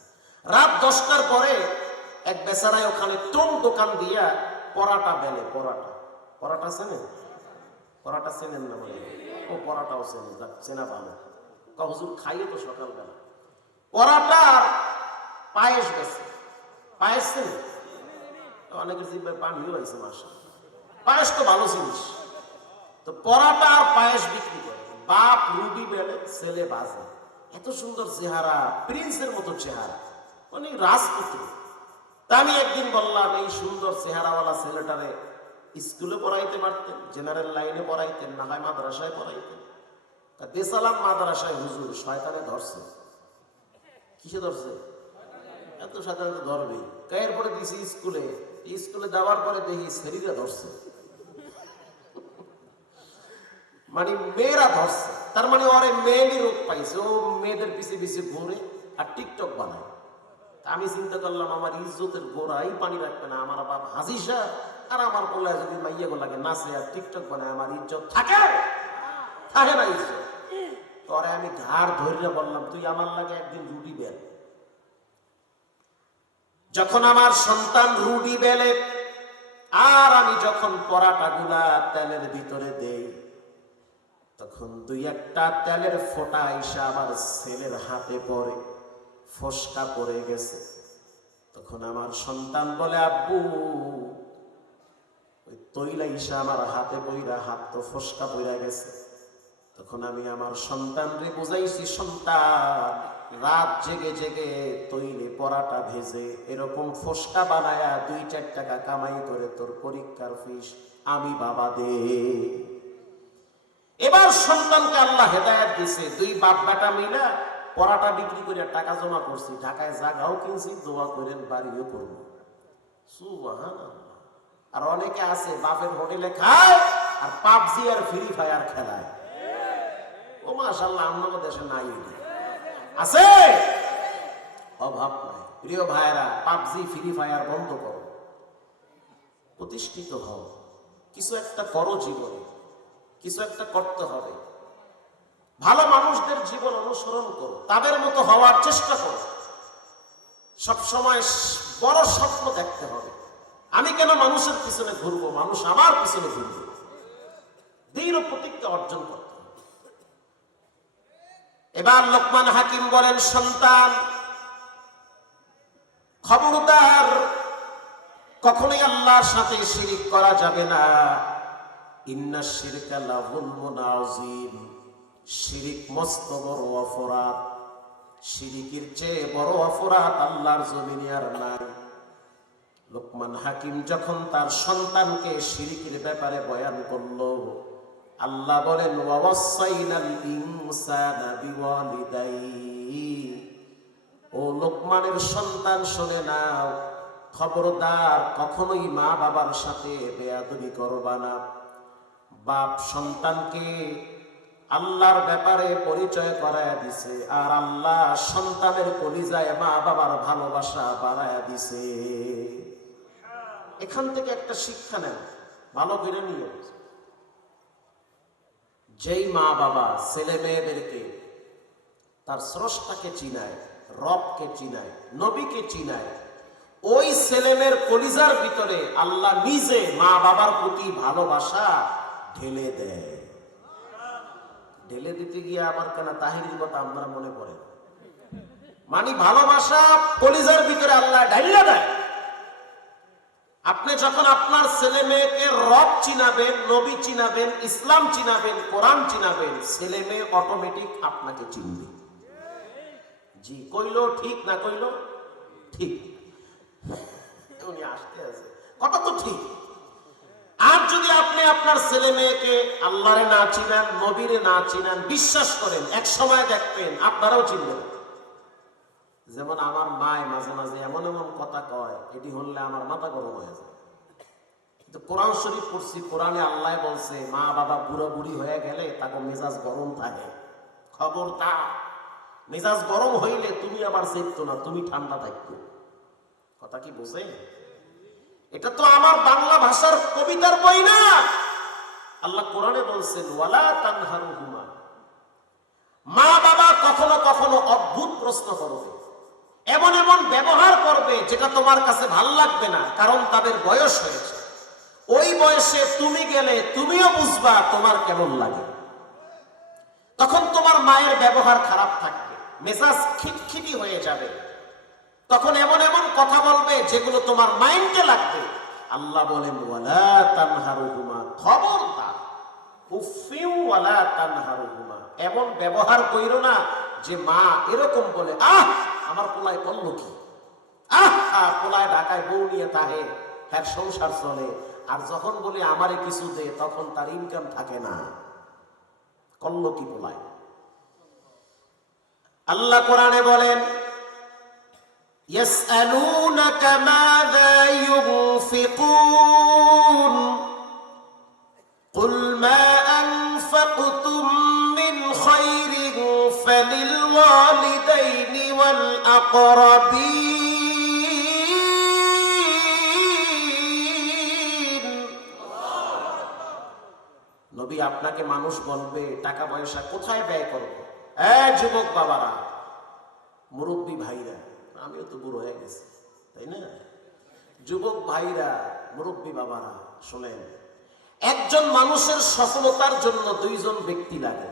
রাত 10টার পরে এক বেচারায় ওখানে টং দোকান দিয়া পরাটা বেলে, পরাটা, পরাটা চেনেন? পরাটা চেনেন না? মানে ও পরাটাও চেনে, চেনা ভালো। হুজুর খাইয়ে তো সকালবেলা পরাটা আর পায়েস বেছে। পায়েস চেনে? অনেকের জিব্বায় পানিও হয়েছে, মাসা পায়েস তো ভালো জিনিস। তো পরাটা আর পায়েস বিক্রি করে, বাপ রুটি বেলে, ছেলে বাজে। এত সুন্দর চেহারা, প্রিন্সের মতো চেহারা, মানে রাজপুত্র। তা আমি একদিন বললাম, এই সুন্দর চেহারাওয়ালা ছেলেটারে স্কুলে পড়াইতে পারতেন, জেনারেল লাইনে পড়াইতেন, না হয় মাদ্রাসায় পড়াইতেন। দেশালাম মাদ্রাসায়, হুজুর শয়তানে ধরছে। কিসে ধরছে? এত সাধারণত ধরবে। এরপরে দিছি স্কুলে, স্কুলে যাওয়ার পরে দেখি শরীরে ধরছে, মানে মেয়েরা ধরছে। তার মানে ওরে মেয়েরই রোগ পাইছে, ও মেয়েদের পিছিয়ে পিছিয়ে ঘুরে আর টিকটক বানায়। আমি চিন্তা করলাম, আমার ইজ্জতের গোড়াই পানি রাখবে না আমার বাপ হাজি সাহেব, আর আমার বলে যদি মাইয়া গোলাকে নাচে আর টিকটক বানায়, আমার ইজ্জত থাকে? থাকে না ইজ্জত। তোরে আমি ঘাড় ধরে বললাম, তুই আমার লাগে একদিন রুটি বেল। যখন আমার সন্তান রুটি বেলে আর আমি যখন পরাটা গুলা তেলের ভিতরে দেই, তখন দুই একটা তেলের ফোঁটা এসে আমার ছেলের হাতে পড়ে, ফসকা পড়ে গেছে। তখন আমার সন্তান বলে, আব্বু ওই তৈলা ইসা আমার হাতে পইরা, হাত তো ফসকা পইরা গেছে। তখন আমি আমার সন্তানরে বুঝাইছি, সন্তান রাত জেগে জেগে তৈলে পরাটা ভেজে এরকম ফসকা বানায়া 2-4 টাকা কামাই করে তোর পরীক্ষার ফিস আমি বাবা দে। এবার সন্তানকে আল্লাহ হেদায়েত দিছে, দুই বাপ বেটা মিলা পরাটা বিক্রি করে টাকা জমা করছি, ঢাকায় জায়গাও কিনছি, দোয়া করেন বাড়িও করবো। সুবহানাল্লাহ। আর অনেকে আছে বাপের হোটেলে খায় আর পাবজি আর ফ্রি ফায়ার খেলায়। ও মাশাআল্লাহ, আমাদের দেশে নাই, আছে অভাব নাই। প্রিয় ভাইরা, পাবজি ফ্রি ফায়ার বন্ধ করো, প্রতিষ্ঠিত হও, কিছু একটা করো, জীবনে কিছু একটা করতে হবে। ভালো মানুষদের জীবন অনুসরণ করো, তাদের মতো হওয়ার চেষ্টা করো। সবসময় বড় স্বপ্ন দেখতে হবে। আমি কেন মানুষের পিছনে ঘুরবো, মানুষ আমার পিছনে ঘুরবে। দৃঢ় প্রতিজ্ঞা অর্জন করতে হবে। এবার লোকমান হাকিম বলেন, সন্তান খবরদার, কখনোই আল্লাহর সাথে শিরিক করা যাবে না। ইন্নাশ শিরকা লাযুলমুন আযীম, শিরিক মস্ত বড় অপরাধ। শিরিকের চেয়ে বড় অপরাধ আল্লাহর জমিনে আর নাই। লোকমান হাকিম যখন তার সন্তানকে শিরিকের ব্যাপারে বয়ান করল, আল্লাহ বলেন, ওয়াসাইনাল ইনসানা বিওয়ালিদাইহি, ও লোকমানের সন্তান শুনে নাও, খবরদার কখনোই মা বাবার সাথে বেয়াদবি করবা না। বাপ সন্তানকে আল্লাহর ব্যাপারে পরিচয় করায় দিছে, আর আল্লাহ সন্তানের কলিজায় মা বাবার ভালোবাসা বাড়ায় দিছে। এখান থেকে একটা শিক্ষা নেন, ভালো করে নিও। যেই মা বাবা ছেলে মেয়েদেরকে তার স্রষ্টাকে চিনায়, রবকে চিনায়, নবীকে চিনায়, ওই ছেলেমেয়ের কলিজার ভিতরে আল্লাহ নিজে মা বাবার প্রতি ভালোবাসা ঢেলে দেয়। ঢেলে দিতে গিয়ে আবার কেন তাহিরির কথা আপনারা মনে পড়ে, মানে ভালোবাসা কলিজার ভিতরে আল্লাহ ঢাইলা দেয়। আপনি যখন আপনার ছেলে মেয়েকে রব চিনাবেন, নবী চিনাবেন, ইসলাম চিনাবেন, কোরআন চিনাবেন, ছেলে মেয়ে অটোমেটিক আপনাকে চিনবে। জি কইলো ঠিক, না কইলো ঠিক, উনি আসতে আছে কথা তো ঠিক। আর যদি আপনি আপনার ছেলে মেয়েকে আল্লাহরে না চিনেন, নবীরে না চিনেন, বিশ্বাস করেন এক সময় দেখবেন আপনারাও চিনবেন। যেমন আমার মায় মাঝে মাঝে এমন এমন কথা কয়, এটি হলে আমার মাথা গরম হয়ে যায়। কিন্তু কোরআন শরীফ পড়ছি, কোরআনে আল্লাহ বলছে মা বাবা বুড়ো বুড়ি হয়ে গেলে তাকে মেজাজ গরম থাকে, খবরদার মেজাজ গরম হইলে তুমি আবার চেপতো না, তুমি ঠান্ডা থাকতো। কথা কি বোঝে? এটা তো আমার বাংলা ভাষার কবিতার বই না। আল্লাহ কোরআনে বলছেন, ওয়ালা তানহারুহুমা, মা বাবা কখনো কখনো অদ্ভুত প্রশ্ন করবে, এমন এমন ব্যবহার করবে যেটা তোমার কাছে ভাল লাগবে না, কারণ তাদের বয়স হয়েছে। ওই বয়সে তুমি গেলে তুমিও বুঝবা তোমার কেমন লাগে। তখন তোমার মায়ের ব্যবহার খারাপ থাকবে, মেজাজ খিটখিটি হয়ে যাবে, তখন এমন এমন কথা বলবে যেগুলো তোমার মাইন্ডে লাগবে। আল্লাহ বলেন, ওয়ালা তানহারুহুমা, খবরদার, উফিউ ওয়ালা তানহারুহুমা, এমন ব্যবহার কইরো না যে মা এরকম বলে, আহ আমার পোলায় করলো কি, আহ পোলায় ঢাকায় বউ নিয়ে তাহে, হ্যাঁ সংসার চলে, আর যখন বলে আমারে কিছু দে তখন তার ইনকাম থাকে না, করলো কি পোলায়। আল্লাহ কোরআনে বলেন, ইয়াসআলুনাকা মাযা ইউনফিকুন কুল মা আনফাকতুম মিন খায়রিন ফালিল ওয়ালিদাইনি ওয়াল আকরাবিন। নবী আপনাকে মানুষ বলবে টাকা পয়সা কোথায় ব্যয় করবো। যুবক বাবারা, মুরব্বী ভাইরা, আমিও তো বুড়ো হয়ে গেছি তাই না, যুবক ভাইরা, মুরব্বী বাবারা শোনেন, একজন মানুষের সফলতার জন্য দুইজন ব্যক্তি লাগে।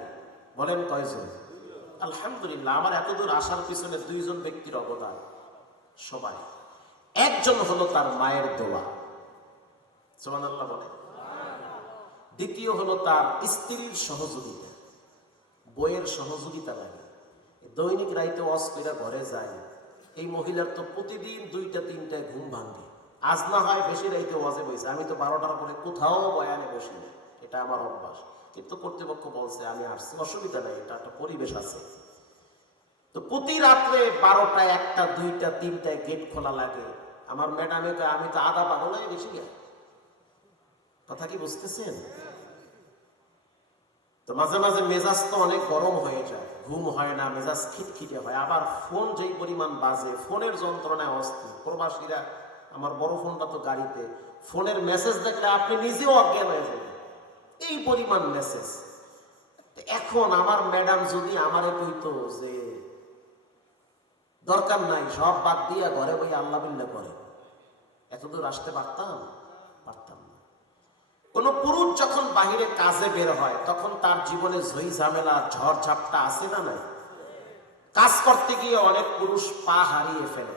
বলেন কয়জন? আলহামদুলিল্লাহ, আমার এতদূর আসার পিছনে দুইজন ব্যক্তির অবদান সবাই। একজন হলো তার মায়ের দোয়া, সুবহানাল্লাহ বলে। দ্বিতীয় হলো তার স্ত্রীর সহযোগিতা, বইয়ের সহযোগিতা লাগে। দৈনিক রাইতে ওয়াজ কইরা ঘরে যায়, এই মহিলার তো প্রতিদিন 2টা-3টায় ঘুম ভাঙে। আজ না হয় বেশি রাইতে ওয়াজে বইছে, আমি তো 12টার পরে কোথাও বয়ানে বসি না, এটা আমার অভ্যাস। কিন্তু কর্তৃপক্ষ বলছে আমি আসছি, অসুবিধা নাই, এটা একটা পরিবেশ আছে। তো প্রতি রাত্রে 12টা 1টা 2টা 3টায় গেট খোলা লাগে। আমার ম্যাডামে কয় আমি তো আধা পাগল হয়ে গেছি। কথা কি বুঝতেছেন? তো মাঝে মাঝে মেজাজ তো অনেক গরম হয়ে যায়, ঘুম হয় না, মেজাজ খিটখিটে হয়। আবার ফোন যেই পরিমাণ বাজে, ফোনের যন্ত্রণায় অস্থির। প্রবাসীরা, আমার বড় ফোনটা তো গাড়িতে, ফোনের মেসেজ দেখলে আপনি নিজেও অজ্ঞান হয়ে যাবেন, এই পরিমাণ মেসেজ। এখন আমার ম্যাডাম যদি আমারে কইতো যে দরকার নাই, সব বাদ দিয়া ঘরে বই আল্লাহ বিল্লাহ করে, এতদূর আসতে পারতাম? পারতাম না। কোন পুরুষ যখন বাহিরে কাজে বের হয় তখন তার জীবনে ঝই ঝামেলা, ঝড় ঝাপটা আছে না নাই? কাজ করতে গিয়ে অনেক পুরুষ পা হারিয়ে ফেলে,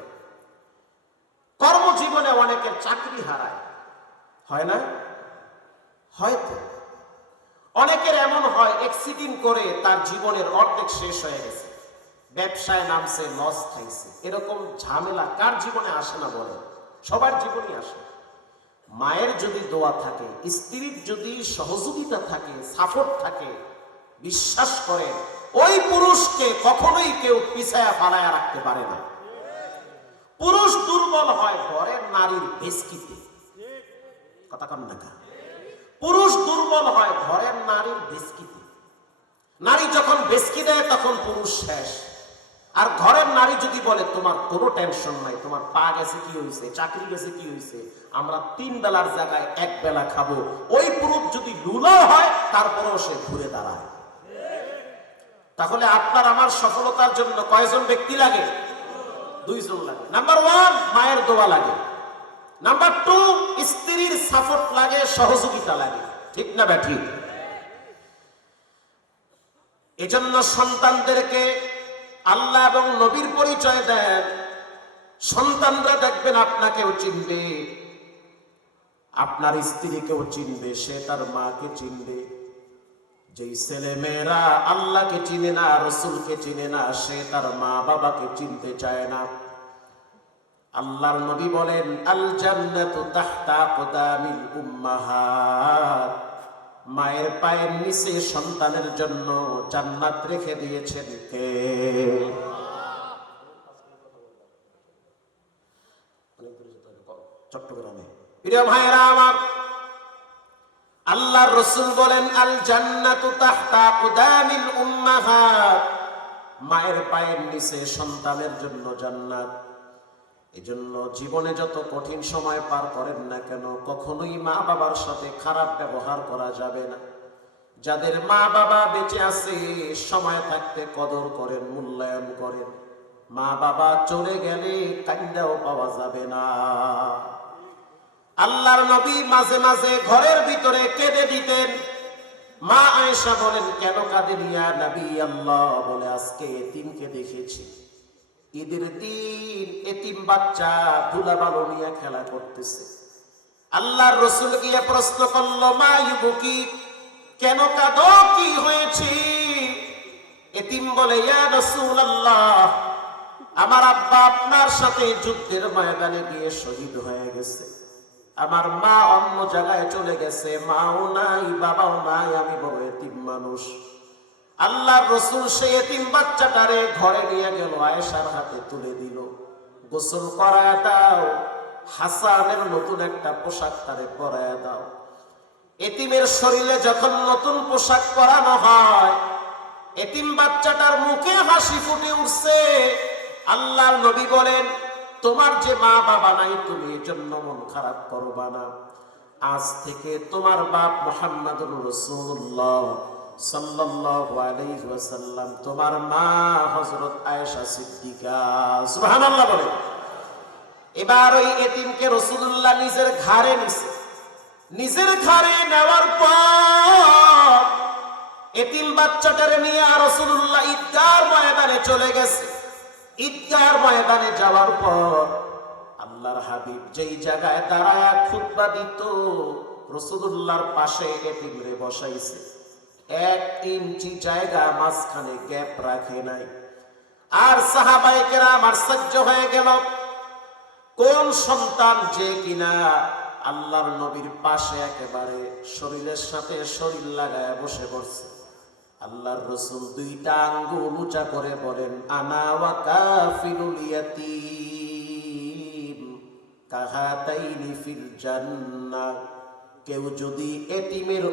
কর্মজীবনে অনেকের চাকরি হারায়, হয় না? হয়তো অনেকের এমন হয় অ্যাক্সিডেন্ট করে তার জীবনের অর্ধেক শেষ হয়ে গেছে, ব্যবসায় নামছে, লস খাইছে। এরকম ঝামেলা কার জীবনে আসে না বলে? সবার জীবনে আসে। মায়ের যদি দোয়া থাকে, স্ত্রীর যদি সহযোগিতা থাকে, সাপোর্ট থাকে, বিশ্বাস করে ওই পুরুষকে কখনোই কেউ পিছায়া ফালায়া রাখতে পারে না। পুরুষ দুর্বল হয় ঘরের নারীর ভেস্কিতে। কথা কন না কা? পুরুষ দুর্বল হয় ঘরের নারীর ভেস্কিতে। নারী যখন ভেস্কি দেয় তখন পুরুষ শেষ। আর ঘরের নারী যদি বলে তোমার কোনো টেনশন নাই, তোমার পা গেছে কি হয়েছে, চাকরি গেছে কি হয়েছে, আমরা 3 বেলার জায়গায় 1 বেলা খাবো, ওই পুরুষ যদি লুলাও হয় তারপরেও সে ঘুরে দাঁড়ায়। তাহলে আপনার আমার সফলতার জন্য কয়জন ব্যক্তি লাগে? 2 জন লাগে। নাম্বার 1 মায়ের দোয়া লাগে, নাম্বার 2 স্ত্রীর সাপোর্ট লাগে, সহযোগিতা লাগে। ঠিক না ব্যাঠিক? এজন্য সন্তানদেরকে আল্লাহ এবং নবীর পরিচয় দেন। সন্তানরা দেখবেন আপনাকেও চিনবে, আপনার স্ত্রীকেও চিনবে, সে তার মাকে চিনবে। যেই ছেলে মেয়েরা আল্লাহকে চিনে না, রসুলকে চিনে না, সে তার মা বাবাকে চিনতে চায় না। আল্লাহর নবী বলেন আল জান্নাতু তাহতা আকদামিল উম্মাহাত, মায়ের পায়ের নিচে সন্তানের জন্য জান্নাত রেখে দিয়েছেন কে? চট্টগ্রামে। প্রিয় ভাইরা আমার, আল্লাহর রাসূল বলেন আল জান্নাতু তাহতা আকদামিল উম্মাহাত, মায়ের পায়ের নিচে সন্তানের জন্য জান্নাত। এজন্য জীবনে যত কঠিন সময় পার করেন না কেন, কখনোই মা বাবার সাথে খারাপ ব্যবহার করা যাবে না। যাদের মা বাবা বেঁচে আছে সময় থাকতে কদর করেন, মূল্যায়ন করেন। মা বাবা চলে গেলে কান্দাও পাওয়া যাবে না। আল্লাহর নবী মাঝে মাঝে ঘরের ভিতরে কেঁদে দিতেন। মা আয়েশা বলেন কেন কাঁদেন ইয়া নবী আল্লাহ? বলে আজকে এতিমকে দেখেছি, ঈদের দিন এতিম বাচ্চা ধুলাবালু নিয়ে খেলা করতেছে। আল্লাহর রাসূল গিয়ে প্রশ্ন করল মা ইউবকি, কেন কাঁদো, কি হয়েছে? এতিম বলে ইয়া রাসূলুল্লাহ, আমার আব্বা আপনার সাথে যুদ্ধের ময়দানে গিয়ে শহীদ হয়ে গেছে, আমার মা অন্য জায়গায় চলে গেছে, মাও নাই বাবাও নাই, আমি বড় এতিম মানুষ। আল্লাহর রাসূল সেই এতিম বাচ্চাটারে ঘরে নিয়ে গেল, আয়েশার হাতে তুলে দিল, গোসল করায় দাও, হাসানের নতুন একটা পোশাক তারে পরায় দাও। এতিমের শরীরে যখন নতুন পোশাক পরানো হয়, এতিম বাচ্চাটার মুখে হাসি ফুটে উঠছে। আল্লাহর নবী বলেন তোমার যে মা বাবা নাই, তুমি এজন্য মন খারাপ করবা না। আজ থেকে তোমার বাপ মুহাম্মদুর রাসূলুল্লাহ সাল্লাল্লাহু আলাইহি ওয়াসাল্লাম, তোমার মা হযরত আয়েশা সিদ্দিকা। সুবহানাল্লাহ বলে। এবার ওই এতিমকে রাসূলুল্লাহ নিজের ঘাড়ে নিছে। নিজের ঘাড়ে নেওয়ার পর এতিম বাচ্চাটারে নিয়ে রাসূলুল্লাহ ঈদগাহর ময়দানে চলে গেছে। ঈদগাহর ময়দানে যাওয়ার পর আল্লাহর হাবিব যেই জায়গায় দাঁড়ায় খুতবা দিত, রাসূলুল্লাহর পাশে এতিমরে বসাইছে। 1 ইঞ্চি জায়গা মাঝখানে গ্যাপ রাখে নাই। আর সাহাবায়ে কেরাম আশ্চর্য হয়ে গেল, কোন সন্তান যে কিনা আল্লাহর নবীর পাশে একেবারে শরীরের সাথে শরীর লাগায় বসে পড়ছে। আল্লাহর রাসূল দুইটা আঙ্গুল উঁচা করে বলেন, আনা ওয়া কাফিলুল ইয়াতীম কাহাতাইনি ফিল জান্নাহ। কেউ যদি এতিমের